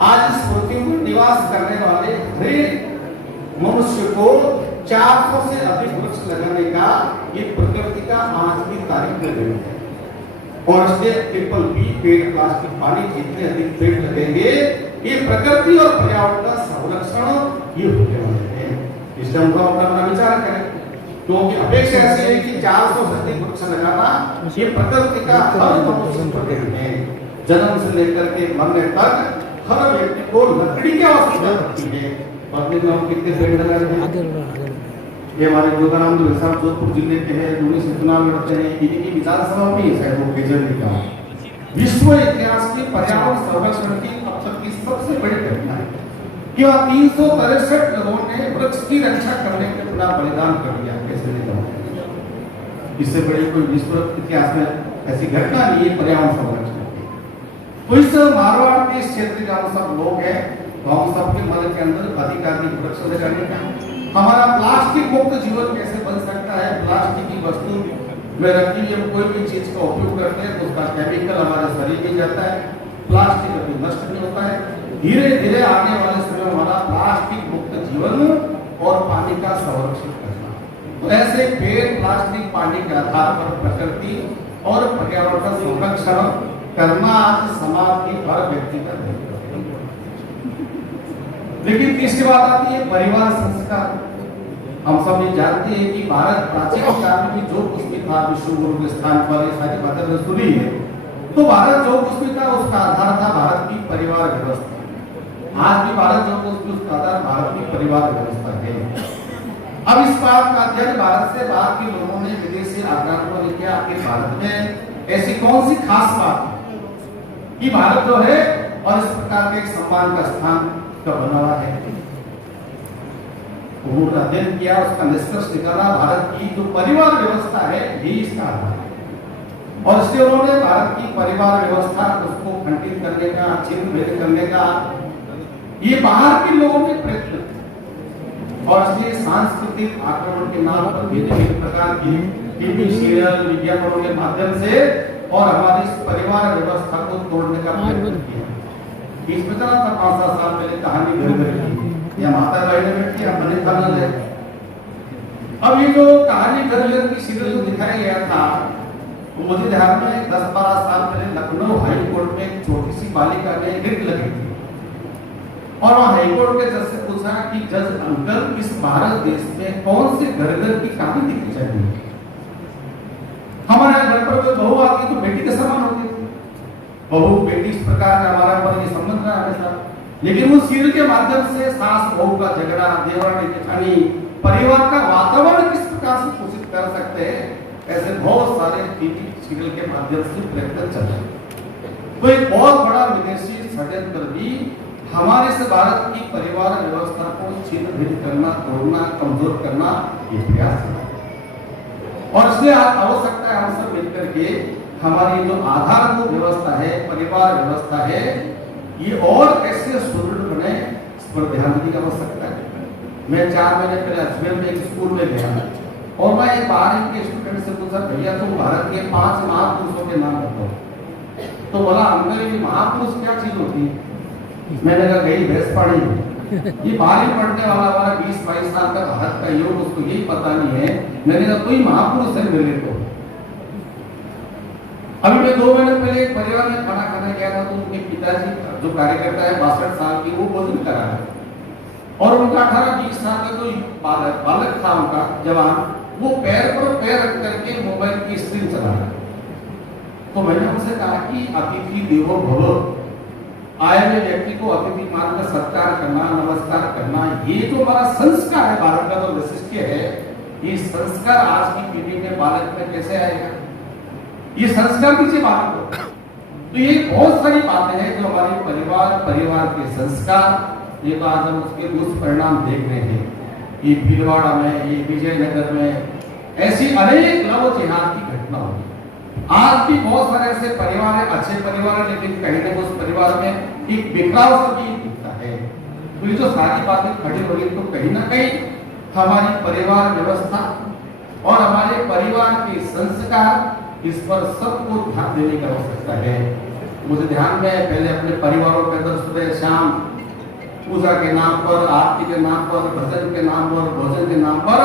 आज इस पृथ्वी पर निवास करने वाले हर मनुष्य को 400 से अधिक वृक्ष लगाने का ये प्रकृति का आज की तारीख में दिन है। और इसलिए ट्रिपल बी, पेड़, प्लास्टिक, पानी, जितने अधिक पेड़ लगेंगे ये प्रकृति और पर्यावरण का संरक्षण ये होने वाले हैं। इसलिए हम अपना विचार करें, क्योंकि अपेक्षा ऐसी है कि 400 से अधिक वृक्ष लगाना ये प्रकृति का हर मनुष्य पर है। जन्म से लेकर के मरने तक हर व्यक्ति को लकड़ी की आवश्यकता होती है। और हम कितने पेड़ लगा रहे हैं? ये हमारे गोदाराम साहब जोधपुर जिले के हैं, उन्हीं से चुनाव लड़ते हैं, इनकी विधानसभा में शायद वो केजरी का विश्व इतिहास की पर्यावरण संरक्षण की अब तक की सबसे बड़ी घटना है कि 363 लोगों ने वृक्ष की रक्षा करने के लिए अपना बलिदान कर दिया। कैसे नहीं, इससे बड़ी कोई विश्व इतिहास में ऐसी घटना नहीं है पर्यावरण संरक्षण की। तो इस मारवाड़ के क्षेत्र के हम सब लोग हैं, तो हम सबके मन के अंदर अधिकाधिक वृक्ष लगाने का, हमारा प्लास्टिक मुक्त जीवन कैसे बन सकता है? प्लास्टिक की वस्तु में रखी हम कोई भी चीज का उपयोग करते हैं तो उसका केमिकल हमारे शरीर में जाता है, प्लास्टिक कभी नष्ट नहीं होता है। धीरे धीरे आने वाले समय हमारा प्लास्टिक मुक्त जीवन और पानी का संरक्षण करना, तो ऐसे पेड़, प्लास्टिक, पानी के आधार पर प्रकृति और पर्यावरण का संरक्षण करना आज समाज की हर व्यक्ति का दायित्व है। लेकिन तीसरी बात आती है परिवार संस्कार। हम सब ये जानते हैं कि भारत प्राचीन काल में जो कुछ भी था, विश्व गुरु के स्थान पर ये सारी बातें हमने सुनी है। तो भारत जो कुछ भी था उसका आधार था भारत की परिवार व्यवस्था। आज भी भारत जो कुछ भी उसका आधार भारत की परिवार व्यवस्था है। अब इस बात का अध्ययन भारत से बाहर के लोगों ने, विदेशी आक्रामकों ने किया कि भारत में ऐसी कौन सी खास बात है कि भारत जो है और इस प्रकार के एक सम्मान का स्थान का बना हुआ है। उन्होंने अध्ययन किया, उसका निष्कर्ष निकाला भारत की जो परिवार व्यवस्था है यही इसका आधार है। और इसलिए उन्होंने भारत की परिवार व्यवस्था उसको खंडित करने का, छिन्न भिन्न करने का ये बाहर के लोगों के प्रयत्न थे। और इसलिए सांस्कृतिक आक्रमण के नाम पर विभिन्न प्रकार की टीवी सीरियल, विज्ञापनों के माध्यम से और हमारी इस परिवार व्यवस्था को तोड़ने का प्रयत्न किया। बीच में चला था 5-7 साल पहले कहानी घर घर की, या माता बहने बैठी या बने खाना ले। अब ये जो कहानी घर घर की सीरियल जो दिखाया गया था, तो मुझे ध्यान में 10-12 साल पहले लखनऊ हाई कोर्ट में एक छोटी सी बालिका ने रिट लगी थी, और वहाँ हाई कोर्ट के जज से पूछा कि जज अंकल, इस भारत देश में कौन से घर घर की कहानी दिखनी चाहिए? हमारे यहाँ घर पर बहू आती तो बेटी के समान होती थी, बहू बेटी इस प्रकार का हमारा पर ये संबंध रहा हमेशा। लेकिन उस सीरियल के माध्यम से सास बहू का झगड़ा, देवरानी जेठानी, परिवार का वातावरण किस प्रकार से पोषित कर सकते हैं, ऐसे बहुत सारे टीवी सीरियल के माध्यम से प्रयत्न चल रहे। तो एक बहुत बड़ा विदेशी षड्यंत्र भी हमारे से भारत की परिवार व्यवस्था को छिन्न भिन्न करना, तोड़ना, कमजोर करना ये प्रयास है। और इसलिए आवश्यकता है हम सब मिलकर के हमारी जो आधारभूत व्यवस्था है, परिवार व्यवस्था है, ये और कैसे सुदृढ़ बने, इस पर ध्यान देने की आवश्यकता है। मैं 4 महीने पहले अजमेर में एक स्कूल में गया और मैं एक बाहर के स्टूडेंट से पूछा, भैया तुम भारत के 5 महापुरुषों के नाम बताओ। तो बोला, अंकल ये महापुरुष क्या चीज होती है? मैंने कहा, गई भैंस पानी। ये बाहर ही पढ़ने वाला हमारा 20-22 साल का भारत का युवक, उसको यही पता नहीं है। मैंने कहा, कोई महापुरुष है मेरे को? अभी मैं 2 महीने पहले एक परिवार में खाना खाने गया था, तो उनके पिताजी जो कार्यकर्ता है 62 साल की, वो भोजन करा है, और उनका 18-20 साल का कोई बालक था, उनका जवान, वो पैर पर पैर रख करके मोबाइल की स्क्रीन चला रहा है। तो मैंने उनसे कहा कि अतिथि देवो भव, आए हुए व्यक्ति को अतिथि मानकर सत्कार करना, नमस्कार करना, ये जो हमारा संस्कार है, भारत का जो विशिष्ट है, ये संस्कार आज की पीढ़ी में बालक में कैसे आएगा? ये संस्कार दीजिए बालक को। तो ये बहुत सारी बातें हैं जो हमारे परिवार के संस्कार, ये तो आज हम उसके दुष्परिणाम देख रहे हैं। ये भीलवाड़ा में, ये विजयनगर में ऐसी अनेक लव जिहाद की घटना हुई। आज भी बहुत सारे ऐसे परिवार हैं, अच्छे परिवार हैं, लेकिन कहीं ना कहीं उस परिवार में एक बिखराव सा भी दिखता है। तो ये जो सारी बातें खड़ी हो गई, तो कहीं ना कहीं हमारी परिवार व्यवस्था और हमारे परिवार के संस्कार, इस पर सबको ध्यान देने की आवश्यकता है। मुझे ध्यान में पहले अपने परिवारों के अंदर सुबह शाम पूजा के नाम पर, आरती के नाम पर, भजन के नाम पर, भोजन के नाम पर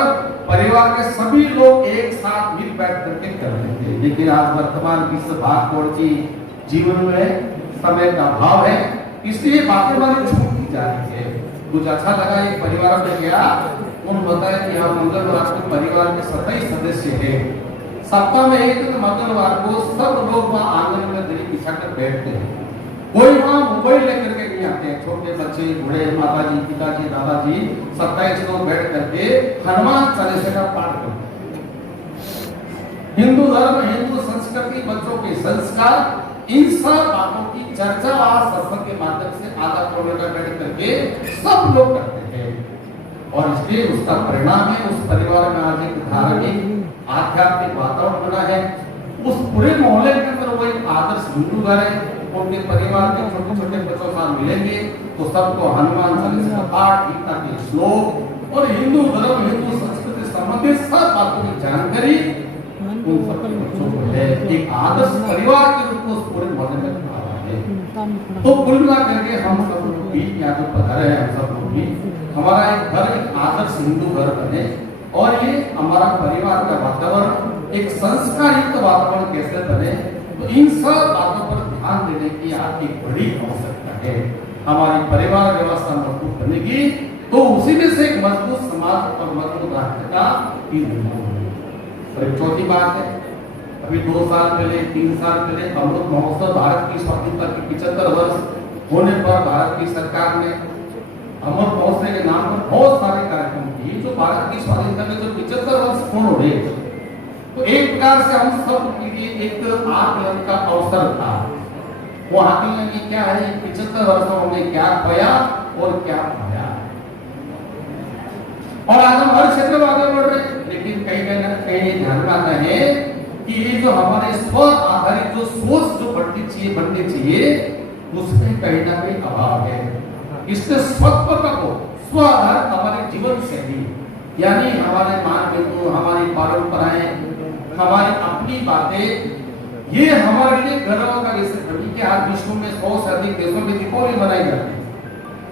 परिवार के सभी लोग एक साथ मिल बैठ करके कर रहे थे। लेकिन आज वर्तमान की इस भागदौड़ की जीवन में समय का अभाव है, इसलिए बातें बातें छूटती जा रही है। कुछ अच्छा लगा, एक परिवार में गया, उन्होंने बताया कि हम मंगलवार को परिवार के 27 सदस्य हैं, सप्ताह में एक दिन मंगलवार को सब लोग वहाँ आंगन में दरी बिछाकर बैठते हैं। कोई वहाँ मोबाइल लेकर के नहीं आते हैं, छोटे बच्चे, बूढ़े, माताजी, पिताजी, दादाजी, 27 लोग बैठ करके हनुमान चालीसा का पाठ करते हैं। हिंदू धर्म, हिंदू संस्कृति, बच्चों के संस्कार, इन सब बातों की चर्चा आज सत्संग के माध्यम से आधा पौने का बैठ करके सब लोग करते हैं। और इसलिए उसका परिणाम है, उस परिवार में आज एक धार्मिक आध्यात्मिक वातावरण बना है। उस पूरे मोहल्ले के अंदर वो एक आदर्श हिंदू घर है। उनके परिवार के छोटे छोटे बच्चों साथ मिलेंगे तो सबको हनुमान चालीसा का पाठ, गीता के श्लोक और हिंदू धर्म, हिंदू संस्कृति संबंधित सब बातों की जानकारी उन सब बच्चों को है। एक आदर्श परिवार के रूप में उस पूरे मोहल्ले में बना रहा है। तो कुल मिला करके हम सब लोग भी, या जो पधारे हैं हम सब लोग भी, हमारा एक घर एक आदर्श हिंदू घर बने, और ये हमारा परिवार का वातावरण एक संस्कारयुक्त वातावरण कैसे बने, तो इन सब बातों पर ध्यान देने की आपकी बड़ी आवश्यकता है। हमारी परिवार व्यवस्था मजबूत बनेगी तो उसी में से एक मजबूत समाज और मजबूत राष्ट्र का और एक चौथी बात है, अभी 2 साल पहले, 3 साल पहले अमृत महोत्सव, भारत की स्वतंत्रता के 75 वर्ष होने पर भारत की सरकार ने अमृत महोत्सव के नाम पर बहुत सारे कार्यक्रम किए। जो भारत की स्वतंत्रता के जो 75 वर्ष पूर्ण हो गए, तो एक प्रकार से हम सब के लिए एक आकलन का अवसर था। वो आकलन में क्या है, 75 वर्षों में क्या पाया और क्या पाया, और आज हम हर क्षेत्र में आगे बढ़ रहे हैं। लेकिन कहीं ध्यान में आता है कि ये जो हमारे स्व आधारित जो सोच जो बननी चाहिए उसमें कहीं ना कहीं अभाव है। इससे स्व आधारित हमारे जीवन शैली, यानी हमारे मान बिंदु, हमारी परंपराएं, हमारी अपनी बातें, ये हमारे लिए गर्व का विषय है कि आज विश्व में 100 से अधिक देशों में दीपावली मनाई जाती है।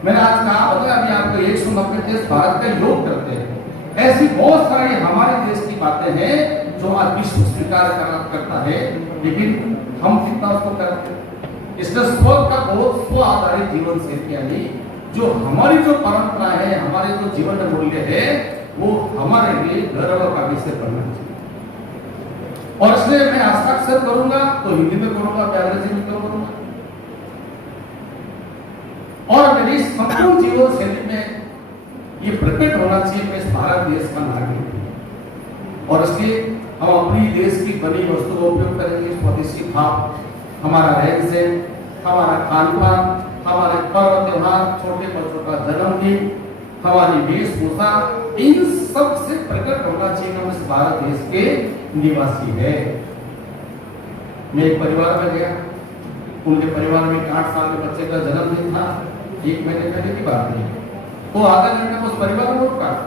मैंने आज कहा बताया अभी आपको 190 देश भारत का योग करते हैं। ऐसी बहुत सारी हमारे देश की बातें हैं जो आज विश्व स्वीकार करता है, लेकिन हम कितना उसको करते हैं। इसलिए स्व का बहुत स्व आधारित जीवन शैली यानी जो हमारी जो परंपरा है, हमारे जो जीवन मूल्य है, वो हमारे लिए गर्व का विषय बनना चाहिए। और इसलिए मैं हस्ताक्षर करूंगा तो हिंदी में करूंगा, अंग्रेजी में करूंगा, और मेरी संपूर्ण जीवन शैली में ये प्रकट होना चाहिए कि इस भारत देश का नागरिक हूं। और इसलिए हम अपनी देश की बनी वस्तु का उपयोग करेंगे, स्वदेशी भाव, हमारा रहन सहन, हमारा खान पान, हमारे पर्व त्योहार, छोटे बच्चों का जन्मदिन, हमारी वेशभूषा, इन सब से प्रकट होना चाहिए कि हम इस भारत देश के निवासी है। मैं एक परिवार में गया, उनके परिवार में 8 साल के बच्चे का जन्मदिन था, 1 महीने पहले की बात है। वो आधा घंटे में उस परिवार में उठ पाया,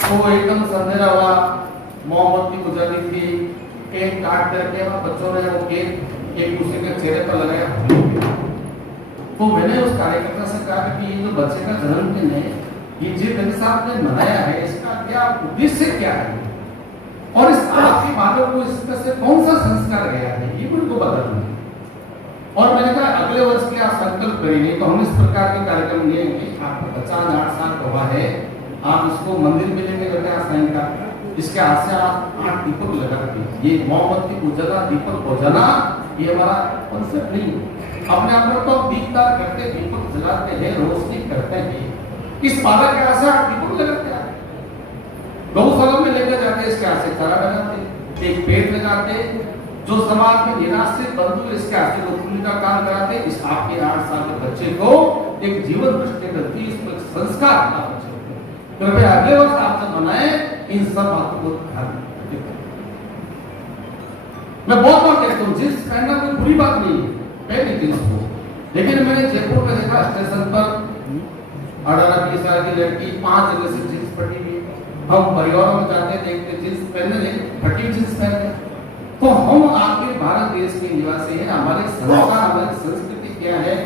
तो एकदम संदेरा हुआ, मोमबत्ती गुजरी थी, केक काट करके बच्चों ने वो केक एक दूसरे के चेहरे पर लगाया। तो मैंने उस कार्यकर्ता से कहा कि ये जो बच्चे का जन्मदिन है, ये जिस दिन से आपने मनाया है, इसका क्या उद्देश्य क्या है, और इस आपकी बातों को इसमें से कौन सा संस्कार गया है, ये उनको बताना है। और मैंने कहा अगले वर्ष के आप संकल्प करेंगे तो हम इस प्रकार के कार्यक्रम लेंगे। आपका बच्चा 8 साल का हुआ है, आप इसको मंदिर में लेके गए सायंकाल, इसके हाथ से आप 8 दीपक लगा के, ये मोमबत्ती उजाला दीपक बुझाना ये हमारा कॉन्सेप्ट नहीं है। अपने आप को दीपदार करते, दीपक जलाते हैं, रोशनी करते हैं। इस बालक के हाथ से 8 दीपक लगाते हैं, गौशाला में लेकर जाते, इसके हाथ से चारा लगाते, एक पेड़ लगाते, जो समाज में निराश्रित बंधु इसके हाथ से रोशनी का काम कराते। इस आपके 8 साल के बच्चे को एक जीवन दृष्टि करती, इसको संस्कार का कृपया अगले वर्ष आप जब मनाए इन सब बातों को ध्यान रखें। मैं बहुत बार कहता हूँ जींस पहनना कोई बुरी बात नहीं है, पहनी जींस को, लेकिन मैंने जयपुर में देखा स्टेशन पर 18-20 साल की लड़की 5 जगह से जींस फटी हुई। हम परिवारों में जाते देखते जींस पहनने फटी जींस पहनते। तो हम आपके भारत देश के निवासी हैं, हमारे संस्कार हमारी संस्कृति क्या है,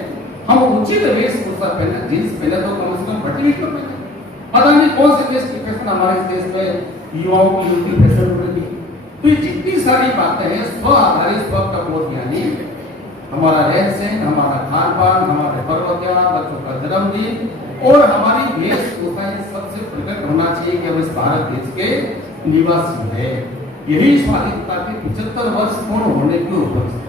हम उचित वेशभूषा पहने, जींस पहने तो कम से कम फटी हुई तो पहने। पता नहीं कौन से देश की फैशन हमारे देश में युवाओं की युवती फैशन हो रही। तो ये जितनी सारी बातें हैं स्व आधारित, स्व का बोध यानी हमारा रहन सहन, हमारा खान पान, हमारे पर्व त्योहार, बच्चों का जन्मदिन और हमारी वेशभूषा सबसे प्रकट होना चाहिए कि हम इस भारत देश के निवासी है। यही स्वाधीनता के 75 वर्ष पूर्ण होने के ऊपर है।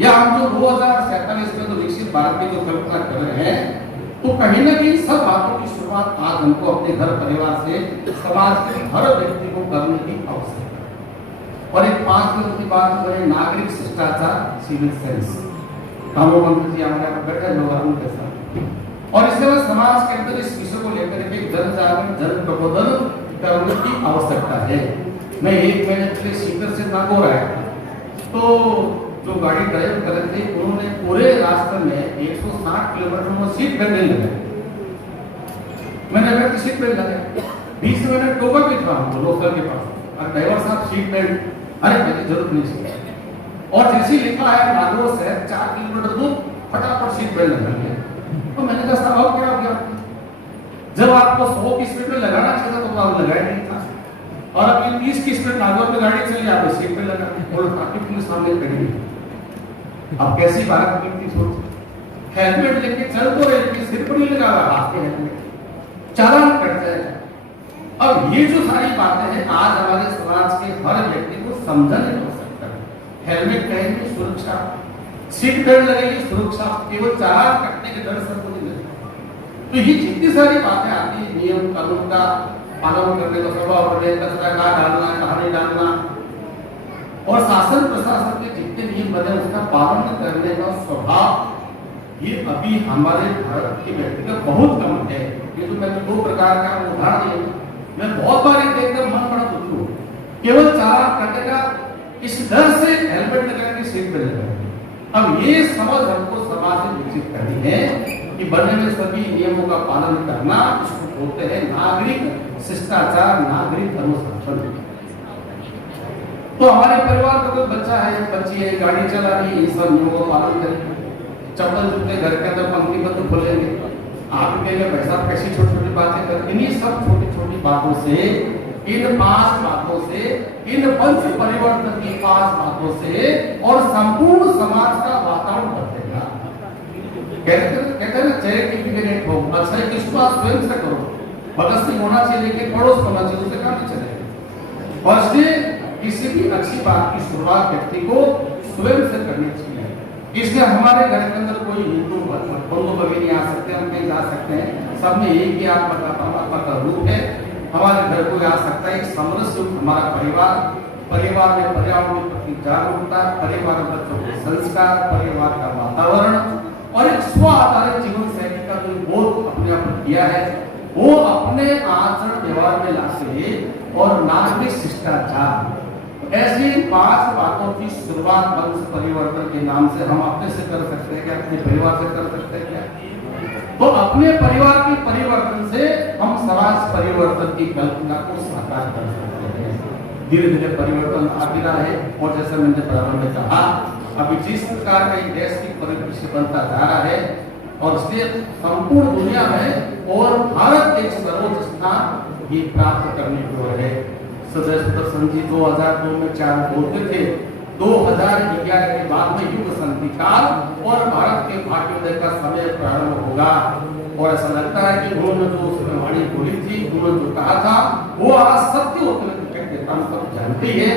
या हम जो 2047 में तो विकसित भारत की जो कल्पना कर रहे हैं, तो कहीं ना कहीं सब बातों की शुरुआत आज हमको अपने घर परिवार से, समाज के हर व्यक्ति को करने की आवश्यकता है। और एक 5 मिनट की बात करें, नागरिक शिष्टाचार, सिविल सेंस, कानून मंत्री जी हमारे यहाँ बैठे लोग के साथ, और इसके बाद समाज के अंदर इस विषय को लेकर के जन जागरण, जन प्रबोधन करने की आवश्यकता है। मैं 1 महीने पहले सीकर से नागौर आया, तो जो गाड़ी ड्राइव कर रहे थे उन्होंने पूरे रास्ते में 160 किलोमीटर में सीट बेल्ट नहीं लगाई। मैंने अगर सीट बेल्ट लगाई, 20 मिनट टोकर भी था लोकल के पास, और ड्राइवर साहब सीट बेल्ट, अरे मैंने जरूरत नहीं चाहिए। और जैसे लिखा है नागौर से 4 किलोमीटर दूर, फटाफट सीट बेल्ट लगा लिया। तो मैंने कहा साहब क्या हो गया, जब आपको 100 की स्पीड में लगाना चाहिए तो आप लगाया नहीं था, और अब 30 की स्पीड नागौर में गाड़ी चली, आप सीट बेल्ट लगा और ट्रैफिक पुलिस सामने खड़ी है। अब कैसी भारत की सोच, हेलमेट लेके चल तो रहे, सिर पर नहीं लगा रहा, हाथ पे हेलमेट, चालान कट जाएगा। अब ये जो सारी बातें हैं आज हमारे समाज के हर व्यक्ति को समझने की आवश्यकता है। हेलमेट पहनने सुरक्षा, सीट बेल्ट लगेगी सुरक्षा, केवल चालान कटने के डर से नहीं लगेगा। तो ये जितनी सारी बातें आती है, नियम कानून का पालन करने का स्वभाव, कचरा कहाँ डालना, कहाँ नहीं डालना, और शासन प्रशासन के जितने नियम बने उसका पालन करने का स्वभाव, ये अभी हमारे भारत के व्यक्ति का बहुत कम है। ये तो मैंने 2 प्रकार का उदाहरण दिया, मैं बहुत बार देखकर मन बड़ा दुखी हूँ, केवल चालान कटेगा इस डर से हेलमेट लगा के सीट पे लगा। अब ये समझ हमको समाज में विकसित करनी है कि बने में सभी नियमों का पालन करना, इसको बोलते हैं नागरिक शिष्टाचार, नागरिक अनुशासन। तो हमारे परिवार का कोई बच्चा है, बच्ची है, गाड़ी चला रही है, इन सब नियमों का पालन करेंगे। चप्पल जूते घर के अंदर पंक्तिबद्ध खोलेंगे। आप कहेंगे भाई साहब कैसी छोटी छोटी बातें कर, इन्हीं सब छोटी छोटी बातों से, इन 5 बातों से, इन पंच परिवर्तन की 5 बातों से और संपूर्ण समाज का वातावरण बदलेगा। कहते हैं चैरिटी बिगिन एट होम। अच्छा है कि शुरुआत स्वयं से करो। भगत सिंह होना चाहिए लेकिन पड़ोस होना चाहिए, उससे काम नहीं चलेगा। और इसलिए किसी भी अच्छी बात की शुरुआत व्यक्ति को स्वयं से करनी चाहिए। इसलिए हमारे घर के अंदर कोई हिंदू बंधु भगिनी आ सकते हैं, हम कहीं जा सकते हैं, सब में एक ही आत्मा का परमात्मा का रूप है। हमारे घर को आ सकता है एक समरस हमारा परिवार में पर्यावरण के प्रति जागरूकता, परिवार में बच्चों के संस्कार, परिवार का वातावरण और एक स्व आधारित जीवन शैली का जो बोध अपने आप किया है, वो अपने आचरण व्यवहार में लाते और नागरिक शिष्टाचार, ऐसी 5 बातों की शुरुआत वंश परिवर्तन के नाम से हम अपने से कर सकते हैं क्या, अपने परिवार से कर सकते हैं क्या? तो अपने परिवार के परिवर्तन से हम समाज परिवर्तन की कल्पना को साकार कर सकते हैं। धीरे धीरे परिवर्तन आ भी रहा है और जैसे मैंने प्रारंभ में कहा, अभी जिस प्रकार का देश की परिदृश्य बनता जा रहा है और इसलिए संपूर्ण दुनिया में और भारत एक सर्वोच्च स्थान ये प्राप्त करने की ओर है। सदैव सुदर्शन जी 2002 में 4 बोलते थे, 2011 के बाद में युग संधि काल और भारत के भाग्योदय का समय प्रारंभ होगा। और ऐसा लगता है कि उन्होंने जो उसमें वाणी बोली थी, उन्होंने जो कहा था वो आज सत्य होते हम सब जानते हैं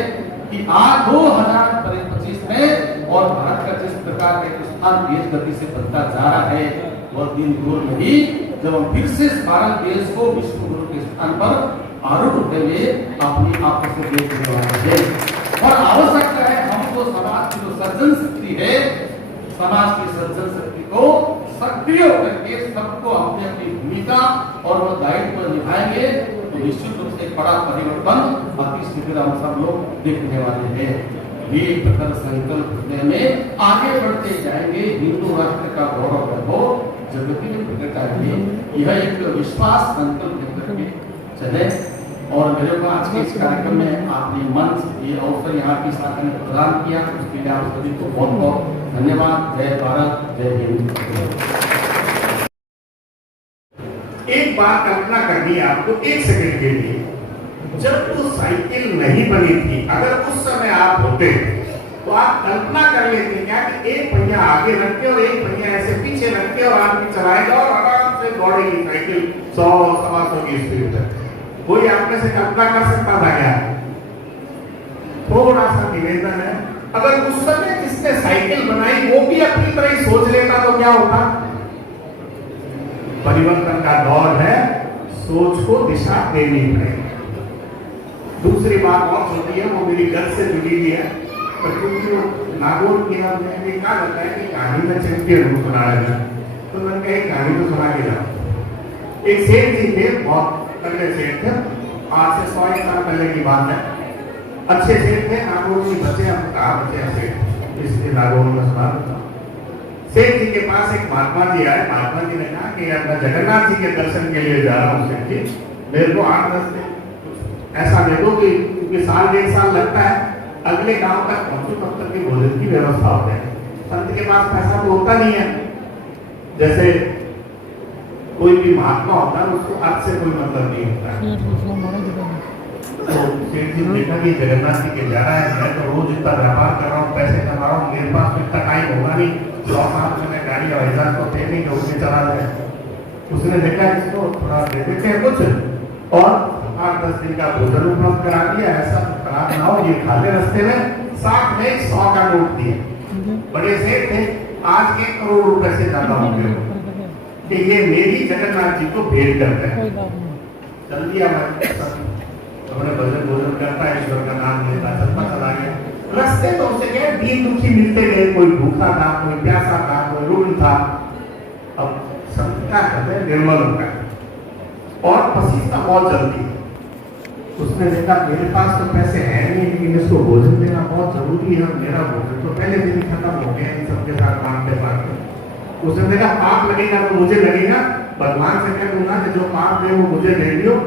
कि आज 2025 में और भारत का जिस प्रकार का स्थान तेज गति से बनता जा रहा है, वह दिन दूर नहीं जब हम फिर से भारत देश को विश्व गुरु के स्थान पर आरूढ़ होते हुए अपनी आपस में देखने वाले हैं। और आवश्यकता है हमको समाज की जो सर्जन शक्ति है, समाज की सर्जन शक्ति को सक्रिय करके सबको अपनी अपनी भूमिका और वो दायित्व निभाएंगे तो निश्चित रूप से बड़ा परिवर्तन अति शीघ्र हम सब लोग देखने वाले हैं। ये प्रकार संकल्प में आगे बढ़ते जाएंगे, हिंदू राष्ट्र का गौरव हो जगती में प्रकटाएंगे। यह एक विश्वास संकल्प करके चले। और मेरे को आज के इस कार्यक्रम में आपने मंच ये अवसर यहाँ की शाखा ने प्रदान किया, उसके लिए आप सभी को बहुत बहुत धन्यवाद। जय भारत, जय हिंद। एक बात कल्पना करनी है आपको 1 सेकंड के लिए, जब वो साइकिल नहीं बनी थी, अगर उस समय आप होते तो आप कल्पना कर लेते क्या कि एक पहिया आगे रख के और एक पहिया ऐसे पीछे रख के और आदमी चलाएगा और आराम से दौड़ेगी साइकिल 100-125 की स्पीड तक। कोई आपने से कल्पना कर सकता था क्या? थोड़ा सा निवेदन है, अगर उस समय जिसने साइकिल बनाई वो भी अपनी तरह ही सोच लेता तो क्या होता? परिवर्तन का दौर है, सोच को दिशा देनी पड़ेगी। दूसरी बात और होती है, वो मेरी घर से जुड़ी हुई है, पर क्योंकि वो नागौर की हमने क्या लगता है कि कहानी में चैंपियन हूँ सुनाया जाए, तो मैंने कहा कहानी तो सुना के जाओ। एक सेठ जी थे, बहुत तगड़े सेठ थे, आज से 100 साल पहले की बात है। अच्छे सेठ थे, नागौर की बच्चे हम कहा बच्चे सेठ, इसलिए नागौर में सुना। सेठ जी के पास एक महात्मा जी आए। महात्मा जी ने कहा कि मैं जगन्नाथ जी के दर्शन के लिए जा रहा हूँ सेठ जी, मेरे को 8-10 दिन ऐसा दे दो कि साल 1.5 साल लगता है, अगले गांव तक पहुंचो, तब तक की भोजन की व्यवस्था हो जाए। संत के पास पैसा तो होता नहीं है, जैसे कोई भी महात्मा होता है उसको अर्थ से कोई मतलब नहीं होता है। तो सेठ जी ने देखा कि जगन्नाथ जी के जा रहा है, मैं तो रोज इतना व्यापार कर रहा हूँ, पैसे कमा रहा हूँ, मेरे पास इतना टाइम होगा नहीं, 100 साल में गाड़ी और हजार तो थे नहीं जो उसने चला जाए। उसने देखा इसको थोड़ा दे देते हैं कुछ और 8-10 दिन का भोजन उपलब्ध करा दिया। ऐसा खराब ना हो, ये खाले रास्ते में साथ में 100 का नोट दिए। बड़े सेठ थे, आज 1 करोड़ रुपए से ज्यादा होंगे कि ये मेरी जगन्नाथ जी को भेंट करते हैं। चल दिया अपने भोजन करता है, ईश्वर का नाम लेता, चलता चला गया। रास्ते तो उसे गए, दीन दुखी मिलते गए, कोई भूखा था, कोई प्यासा था, कोई रूढ़ था। अब सब क्या करते हैं, निर्मल होता है और पसीना बहुत जल्दी। उसने देखा मेरे पास तो पैसे हैं नहीं, लेकिन इसको भोजन देना बहुत जरूरी है, मेरा भोजन तो पहले दिन खत्म हो गया इन सबके साथ मांगते मांगते। उसने देखा पाप लगेगा तो मुझे लगेगा, भगवान से कह दूंगा कि जो पाप दे वो मुझे दे दियो,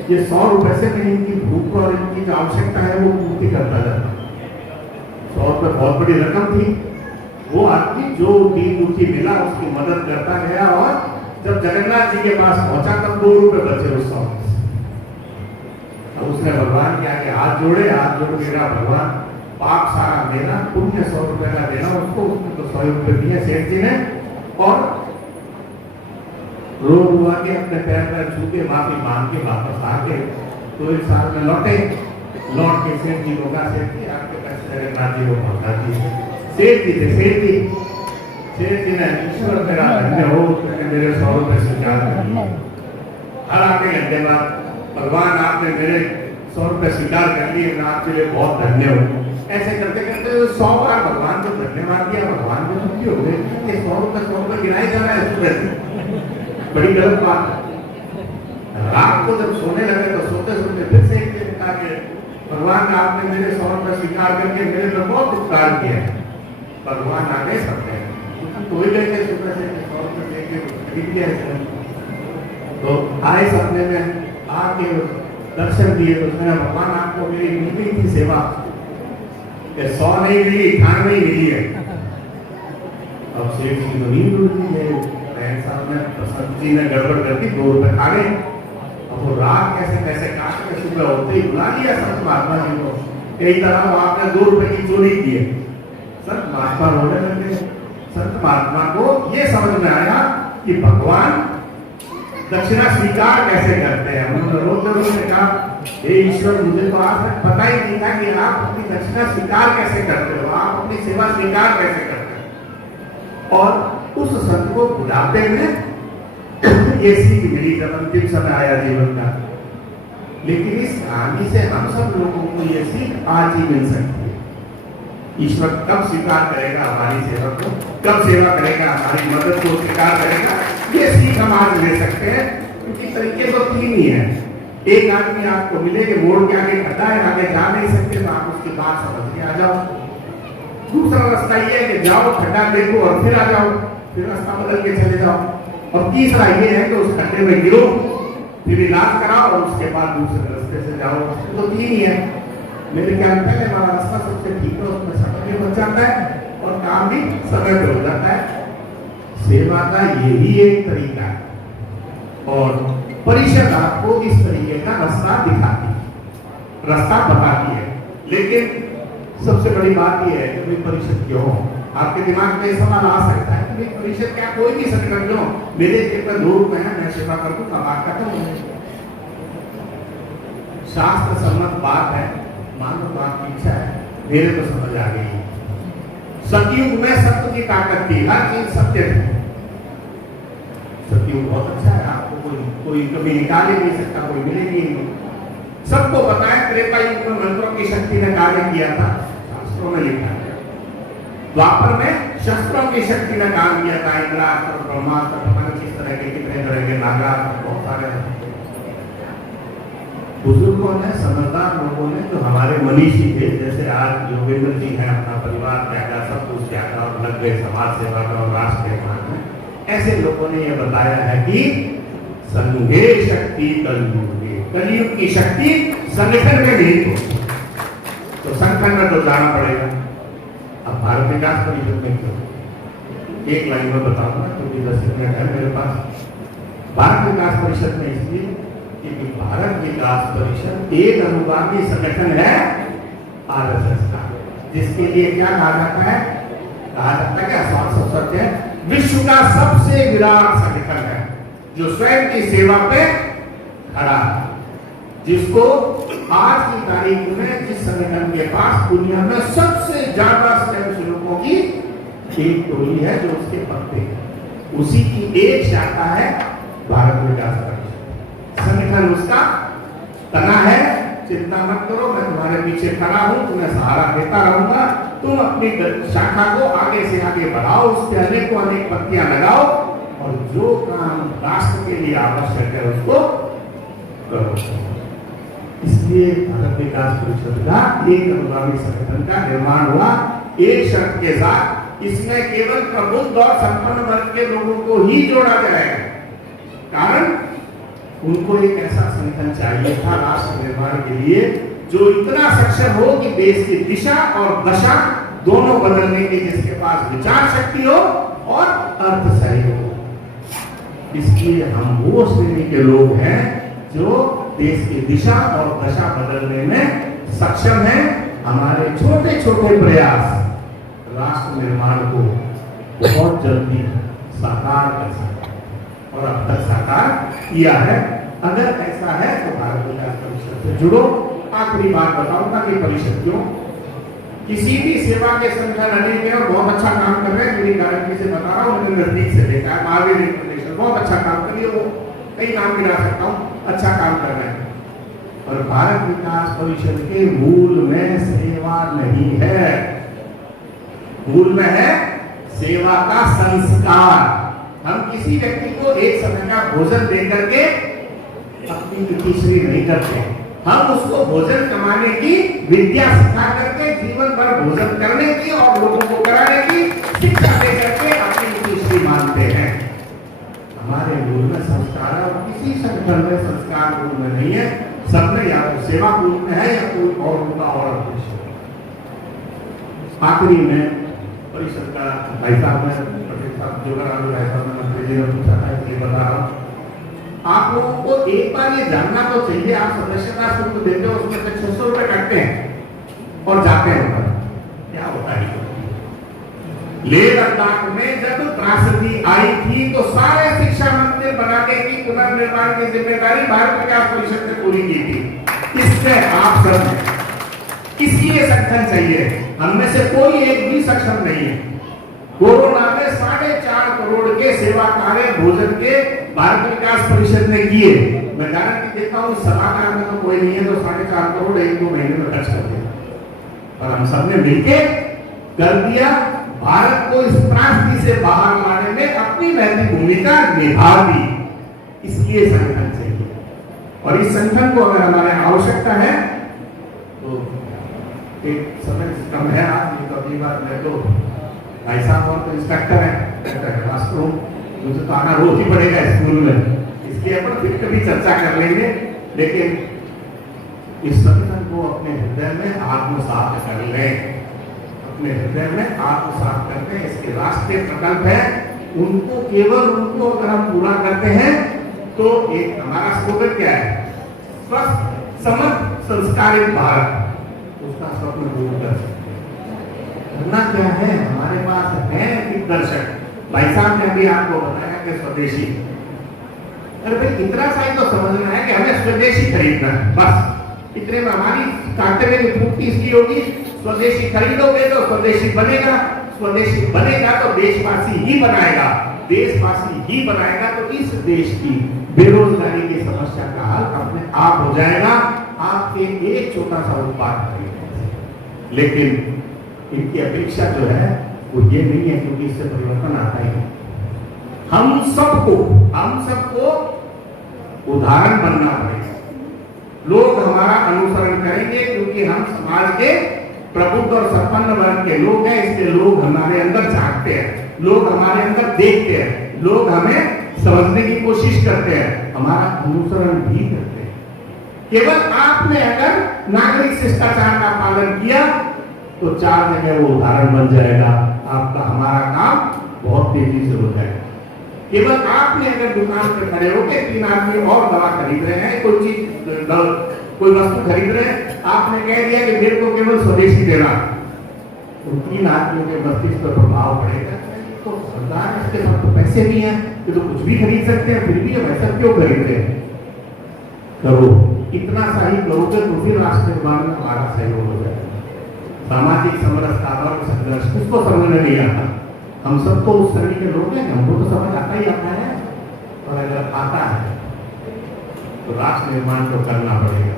ये 100 रुपए से मैं इनकी भूख और इनकी जो आवश्यकता है वो पूर्ति करता जाता। 100 रुपए बहुत बड़ी रकम थी। वो आदमी जो दीन दुखी मिला उसकी मदद करता गया और जब जगन्नाथ जी के पास पहुंचा तब 2 रुपए बचे उस 100 में से। अब उसने भगवान के आगे हाथ जोड़े, हाथ जोड़ के कहा भगवान पाप सारा देना, पुण्य 100 रुपए का देना उसको। उसने तो 100 रुपए दिए सेठ जी ने और रो हुआ के अपने पैर पर छू के माफी मांग के वापस आके 2 साल में लौटे। लौट के सेठ जी को कहा सेठ जी आपके पैसे जगन्नाथ जी को पहुंचा दीजिए। सेठ जी थे सेठ जी ने ईश्वर मेरा धन्य हो मेरे 100 रुपए स्वीकार कर लिए। हर आधे घंटे बाद भगवान आपने मेरे 100 रुपए स्वीकार कर लिए, मैं आपके लिए बहुत धन्य हूँ। ऐसे करते करते 100 बार भगवान को धन्यवाद दिया। भगवान को दुखी हो गए, 100 रुपए गिनाई जा रहा है सुबह। बड़ी गलत बात है। रात को जब सोने लगे तो सोते सोते फिर से एक दिन कहा कि भगवान आपने मेरे 100 रुपए स्वीकार करके मेरे पर बहुत उपकार किया। भगवान आ गए सबने कोई लेके सुबह से 100 रुपए लेके खरीद लिया। तो आए सपने में आके दर्शन दिए तो उसने भगवान आपको मेरी मिली थी सेवा 100 नहीं मिली 98 मिली है। अब सेठ जी तो नींद उड़ गई है। बहन साहब ने प्रसन्न जी ने गड़बड़ कर दी, 2 रुपए खा गए। अब वो रात कैसे कैसे काट के सुबह होते ही बुला लिया संत महात्मा जी को। कई तरह आपने 2 रुपए की चोरी की है। संत महात्मा रोने लगे। संत महात्मा को ये समझ में आया कि भगवान दक्षिणा स्वीकार कैसे करते हैं। उन्होंने रोते रोते कहा हे ईश्वर मुझे तो आज तक पता ही नहीं था कि आप अपनी दक्षिणा स्वीकार कैसे करते हो, आप अपनी सेवा स्वीकार कैसे करते हो। और उस संत को बुलाते हुए ये सीख मिली जब अंतिम समय आया जीवन का। लेकिन इस कहानी से हम सब लोगों को ये सीख आज ही मिल सकती है। ईश्वर कब स्वीकार करेगा हमारी सेवा को, कब सेवा करेगा हमारी मदद को स्वीकार करेगा, ये सीख हम आज ले सकते हैं। क्योंकि तरीके तो 3 ही है। एक आदमी आपको मिले कि मोड़ के आगे खड़ा है, आगे जा नहीं सकते तो आप उसकी बात समझ के आ जाओ। दूसरा रास्ता ये है कि जाओ खड्डा देखो और फिर आ जाओ, फिर रास्ता बदल के चले जाओ। और तीसरा ये है कि उस खड्डे में गिरो, फिर इलाज कराओ और उसके बाद दूसरे रास्ते से जाओ। तो 3 ही है। मेरे ख्याल में पहले वाला रास्ता सबसे ठीक है, उसमें समय भी बच जाता है और काम भी समय पे हो जाता है। सेवा का यही एक तरीका है और परिषद आपको इस तरीके का रास्ता दिखाती है, रास्ता बताती है। लेकिन सबसे बड़ी बात यह है कि भाई परिषद क्यों? आपके दिमाग में सवाल आ सकता है कि परिषद क्या कोई भी संगठन क्यों? मेरे जेब में 2 रुपए है, मैं सेवा कर दूं, कमा करता हूं। शास्त्र सम्मत बात है, मान लो आपकी इच्छा है, मेरे तो समझ आ गई। सतयुग में सत्य की ताकत थी, हर चीज सत्य थी। सतयुग बहुत अच्छा है, आपको कोई कभी निकाल ही नहीं सकता, कोई मिले नहीं। सबको पता है त्रेता युग में मंत्रों की शक्ति ने कार्य किया था, शास्त्रों में लिखा है। द्वापर में शस्त्रों की शक्ति ने काम किया था, इंद्रास्त्र, ब्रह्मास्त्र, पता नहीं किस तरह के कितने तरह के नागास्त्र, बहुत सारे। बुजुर्गों ने, समझदार लोगों ने, जो हमारे मनीषी थे, जैसे आज योगेंद्र जी हैं, अपना परिवार त्यागा, सब कुछ त्यागा और लग गए समाज सेवा का और राष्ट्र निर्माण में। ऐसे लोगों ने यह बताया है कि संघे शक्ति कलयुगे, कलयुग की शक्ति संगठन में नहीं हो, तो संगठन में तो जाना पड़ेगा। अब भारत विकास परिषद में क्यों? एक लाइन में बताऊंगा क्योंकि 10 मिनट है मेरे पास। भारत विकास परिषद में इसलिए क्योंकि भारत विकास परिषद एक अनुगामी संगठन है आरएसएस का, जिसके लिए क्या कहा जाता है? कहा जाता है क्या? सत्य है, विश्व का सबसे विराट संगठन है जो स्वयं की सेवा पे खड़ा है, जिसको आज की तारीख में जिस संगठन के पास दुनिया में सबसे ज्यादा स्वयंसेवकों की एक टोली है जो उसके पत्ते है, उसी की एक शाखा है भारत विकास परिषद। संगठन उसका तना है, चिंता मत करो, मैं तुम्हारे पीछे खड़ा हूं, तुम्हें सहारा देता रहूंगा, तुम अपनी शाखा को आगे से आगे बढ़ाओ, उसके अनेकों अनेक पत्तियां लगाओ और जो काम राष्ट्र के लिए आवश्यक है उसको करो। इसलिए भारत विकास परिषद का एक अनुगामी संगठन का निर्माण हुआ, एक शर्त के साथ, इसमें केवल प्रबुद्ध और संपन्न वर्ग के लोगों को ही जोड़ा जाएगा। कारण उनको एक ऐसा संगठन चाहिए था राष्ट्र निर्माण के लिए जो इतना सक्षम हो कि देश की दिशा और दशा दोनों बदलने की, जिसके पास विचार शक्ति हो और अर्थ सही हो। इसलिए हम वो श्रेणी के लोग हैं जो देश की दिशा और दशा बदलने में सक्षम हैं। हमारे छोटे छोटे प्रयास राष्ट्र निर्माण को बहुत जल्दी साकार कर सकते हैं और अब तक साकार किया है। अगर ऐसा है तो भारत विकास परिषद से जुड़ो। आखिरी बात बताऊंगा कि परिषद क्यों, किसी भी सेवा के संगठन अनेक है और बहुत अच्छा काम कर रहे हैं। मेरी गारंटी से बता रहा हूँ, मैंने नजदीक से देखा है। महावीर इंटरनेशनल बहुत अच्छा काम कर रही है, वो कई नाम गिना सकता हूँ, अच्छा काम कर रहे हैं। और भारत विकास परिषद के मूल में सेवा नहीं है, मूल में है सेवा का संस्कार। हम किसी व्यक्ति को एक समय का भोजन देकर के अपनी तीसरी नहीं करते, हम उसको भोजन कमाने की विद्या सिखा करके जीवन भर भोजन करने की और लोगों को कराने की शिक्षा दे करके अपनी तीसरी मानते हैं। हमारे मूल में संस्कार है और किसी संगठन में संस्कार मूल में नहीं है। सबने या तो सेवा मूल में है या कोई और उनका और उद्देश्य। आखिरी में परिषद का भाई साहब जोगाराम भाई साहब ने मंत्री जी ने पूछा था, इसलिए बता रहा हूँ। आप लोगों को एक बार ये जानना तो चाहिए, आप सदस्यता शुल्क देते हो, उसमें से 600 रुपए कटते हैं और जाते हैं ऊपर, क्या होता है? लेह लद्दाख में जब त्रासदी आई थी तो सारे शिक्षा मंदिर बनाने की पुनर्निर्माण की जिम्मेदारी भारत विकास परिषद ने पूरी की थी। इससे आप सब इसलिए सक्षम चाहिए, हममें से कोई एक भी सक्षम नहीं है। कोरोना में 4.5 करोड़ के सेवा कार्य भोजन के भारत विकास परिषद ने किए। मैं गारंटी देता हूँ सभागार में तो कोई नहीं है तो 4.5 करोड़ 1-2 महीने में खर्च कर दिया, और हम सबने मिलकर कर दिया। भारत को इस त्रासदी से बाहर लाने में अपनी महत्वपूर्ण भूमिका निभा दी। इसलिए संगठन चाहिए, और इस संगठन को अगर हमारे आवश्यकता है तो एक समय कम है आज, नहीं तो अगली बार मैं तो भाई साहब और तो इंस्ट्रक्टर है वास्तव, मुझे तो आना रोज ही पड़ेगा स्कूल में, इसलिए अपन फिर कभी चर्चा कर लेंगे। लेकिन इस संगठन को अपने हृदय में आत्मसात कर लें, अपने हृदय में आत्मसात करते हैं। इसके राष्ट्रीय प्रकल्प है, उनको केवल उनको अगर हम पूरा करते हैं तो एक हमारा स्लोगन क्या है, स्वस्थ समर्थ संस्कारित भारत, उसका स्वप्न पूर्ण कर सकते हैं। करना क्या है, हमारे पास है दिग्दर्शक। भाई साहब ने अभी आपको बताया कि स्वदेशी, अरे भाई इतना सा ही तो समझना है कि हमें स्वदेशी खरीदना है, बस इतने में हमारी कर्तव्य की पूर्ति इसकी होगी। स्वदेशी खरीदोगे तो स्वदेशी बनेगा, स्वदेशी बनेगा तो देशवासी ही बनाएगा, देशवासी ही बनाएगा तो इस देश की बेरोजगारी की समस्या का हल अपने आप हो जाएगा, आपके एक छोटा सा उत्पाद खरीदने। लेकिन इनकी अपेक्षा जो है वो ये नहीं है, क्योंकि इससे परिवर्तन आता ही है। हम सबको उदाहरण बनना पड़ेगा। लोग हमारा अनुसरण करेंगे क्योंकि हम समाज के प्रबुद्ध और संपन्न वर्ग के लोग हैं, इसलिए लोग हमारे अंदर झांकते हैं, लोग हमारे अंदर देखते हैं, लोग हमें समझने की कोशिश करते हैं, हमारा अनुसरण भी करते हैं। केवल आपने अगर नागरिक शिष्टाचार का पालन किया तो 4 जगह वो उदाहरण बन जाएगा, आपका हमारा काम बहुत तेजी से हो जाएगा। केवल आपने अगर दुकान पर खड़े होकर 3 आदमी और दवा खरीद रहे हैं, कोई वस्तु खरीद रहे हैं, आपने कह दिया कि मेरे को केवल स्वदेशी देना, तो 3 आदमियों के मस्तिष्क पर प्रभाव पड़ेगा। तो सरकार इसके पास तो पैसे भी हैं, ये तो कुछ भी खरीद सकते हैं, फिर भी हम ऐसा क्यों खरीद रहे हैं? करो, इतना सा ही करोगे तो फिर राष्ट्र निर्माण में हमारा सहयोग हो जाएगा। सामाजिक समरसता और संघर्ष उसको समझ में नहीं आता। हम सब तो उस श्रेणी के लोग हैं, हमको तो समझ आता ही आता है, और अगर आता है तो राष्ट्र निर्माण को करना पड़ेगा।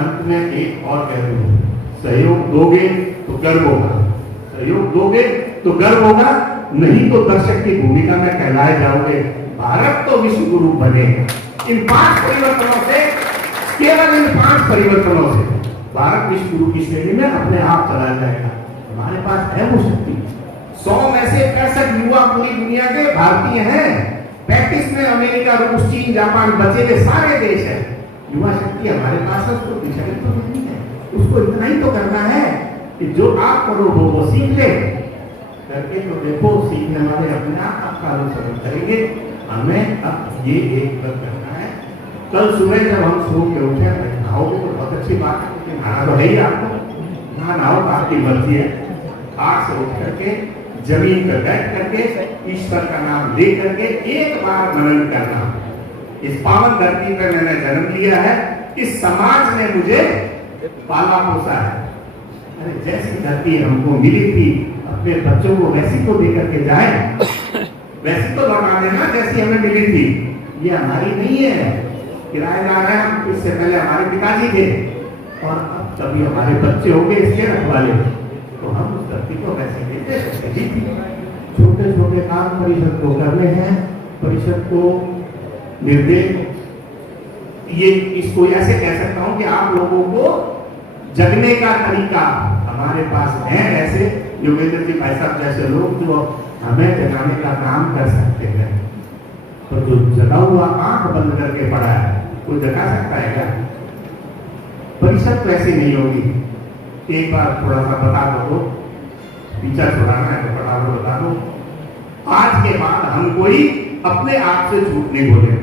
अंत में एक और कह दूं, सहयोग दोगे तो गर्व होगा, सहयोग दोगे तो गर्व होगा, नहीं तो दर्शक की भूमिका में कहलाए जाओगे। भारत तो विश्व गुरु बनेगा। इन 5 परिवर्तनों से, केवल इन 5 परिवर्तनों से भारत विश्व गुरु की श्रेणी में अपने आप चला जाएगा। हमारे पास है वो शक्ति। 100 में से 65 युवा पूरी दुनिया के भारतीय हैं, 35 में अमेरिका, रूस, चीन, जापान बचे हुए सारे देश है। युवा शक्ति हमारे पास है, उसको विषय तो नहीं है, उसको इतना ही तो करना है कि जो आप करो वो सीख ले करके। तो देखो सीखने वाले अपने आप का अनुसरण करेंगे। हमें अब ये एक करना है। कल सुबह जब हम सो के उठे, नहाओगे तो बहुत अच्छी बात है, क्योंकि नहाना तो है ही आपको, नहाओ आपकी मर्जी है। आग से उठ करके जमीन पर बैठ करके ईश्वर का नाम ले करके एक बार मनन करना। इस पावन धरती पर मैंने जन्म लिया है, इस समाज ने मुझे पाला पोसा है। अरे जैसी धरती हमको मिली थी, अपने बच्चों को वैसी को देकर के जाए, वैसी तो लौटा देना जैसी हमें मिली थी। ये हमारी नहीं है, किराएदार है हम। इससे पहले हमारे पिताजी थे और अब कभी हमारे बच्चे होंगे इसके रखवाले, तो हम उस धरती को वैसे देते ही थी। छोटे छोटे काम परिषद को करने हैं, परिषद को निर्देश, ये इसको ऐसे कह सकता हूं कि आप लोगों को जगने का तरीका हमारे पास है। ऐसे योगेंद्र जी भाई साहब जैसे लोग जो हमें जगाने का काम कर सकते हैं, तो जो जगा हुआ आंख बंद करके पड़ा है कोई जगा सकता है क्या? परिषद तो ऐसी नहीं होगी। एक बार थोड़ा सा बता दो, पीछा छुड़ाना है तो फटाफट बता दो। आज के बाद हम कोई अपने आप से झूठ नहीं बोलेंगे,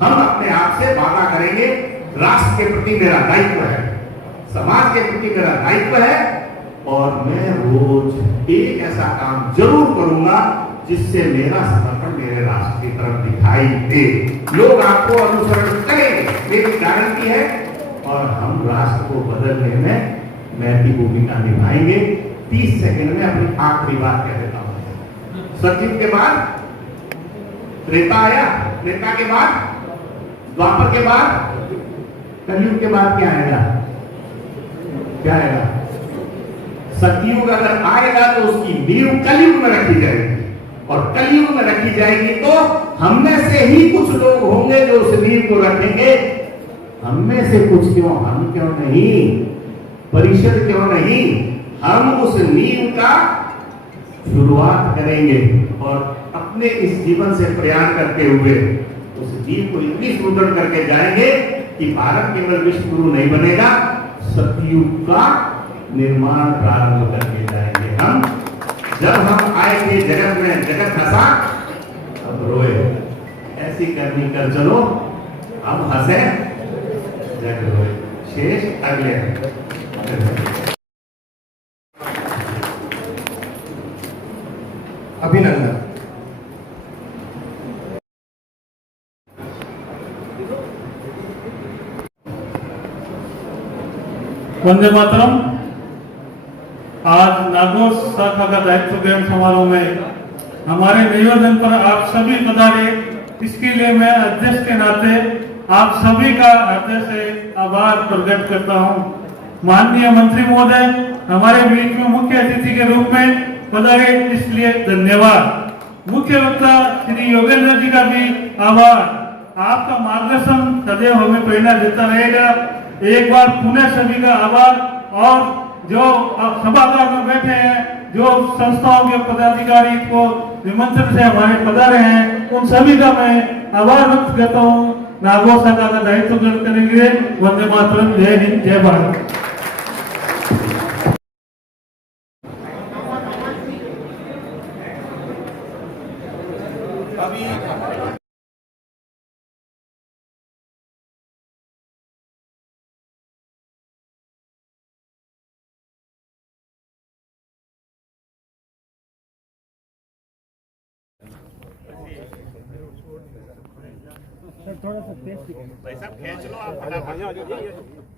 हम अपने आप से वादा करेंगे। राष्ट्र के प्रति मेरा दायित्व है, समाज के प्रति मेरा दायित्व है, और मैं रोज एक ऐसा काम जरूर करूंगा जिससे मेरा समर्पण मेरे राष्ट्र की तरफ दिखाई दे, लोग आपको अनुसरण करेंगे, मेरी गारंटी है। और हम राष्ट्र को बदलने में महती भूमिका निभाएंगे। 30 सेकंड में अपनी आखिरी बात कह देता हूं। सतयुग के बाद त्रेता आया, त्रेता के बाद द्वापर के बाद कलयुग के बाद क्या आएगा? क्या आएगा? सतयुग अगर आएगा तो उसकी नींव कलयुग में रखी जाएगी, और कलयुग में रखी जाएगी तो हम में से ही कुछ लोग होंगे जो उस नींव को रखेंगे। हम में से कुछ क्यों, हम क्यों नहीं, परिषद क्यों नहीं, हम उस नींव का शुरुआत करेंगे और अपने इस जीवन से प्रयाण करते हुए उस नींव को इतनी सुदृढ़ करके जाएंगे कि भारत केवल विश्व गुरु नहीं बनेगा, सतयुग का निर्माण प्रारंभ करके जाएंगे हम। जब हम आए थे जगत में, जगत हंसा, अब रोए। ऐसी करनी कर चलो, हम हंसे, जग रोए। शेष अगले अभिनंदन। वंदे मातरम। आज नागौर शाखा का दायित्व ग्रहण समारोह में हमारे निवेदन पर आप सभी पधारे, इसके लिए मैं अध्यक्ष के नाते आप सभी का हृदय से आभार प्रकट करता हूं। माननीय मंत्री महोदय हमारे बीच में मुख्य अतिथि के रूप में पधारे, इसलिए धन्यवाद। मुख्य वक्ता श्री योगेंद्र जी का भी आभार। आपका मार्गदर्शन सदैव हमें प्रेरणा देता रहेगा। एक बार पुनः सभी का आभार। और जो सभागार में बैठे हैं, जो संस्थाओं के पदाधिकारी को निमंत्रण से हमारे पधारे हैं, उन सभी का मैं आभार व्यक्त करता हूँ। नागौर शाखा का दायित्व ग्रहण करेंगे। वंदे मातरम। जय हिंद, जय भारत। भाई साहब खींच लो आप।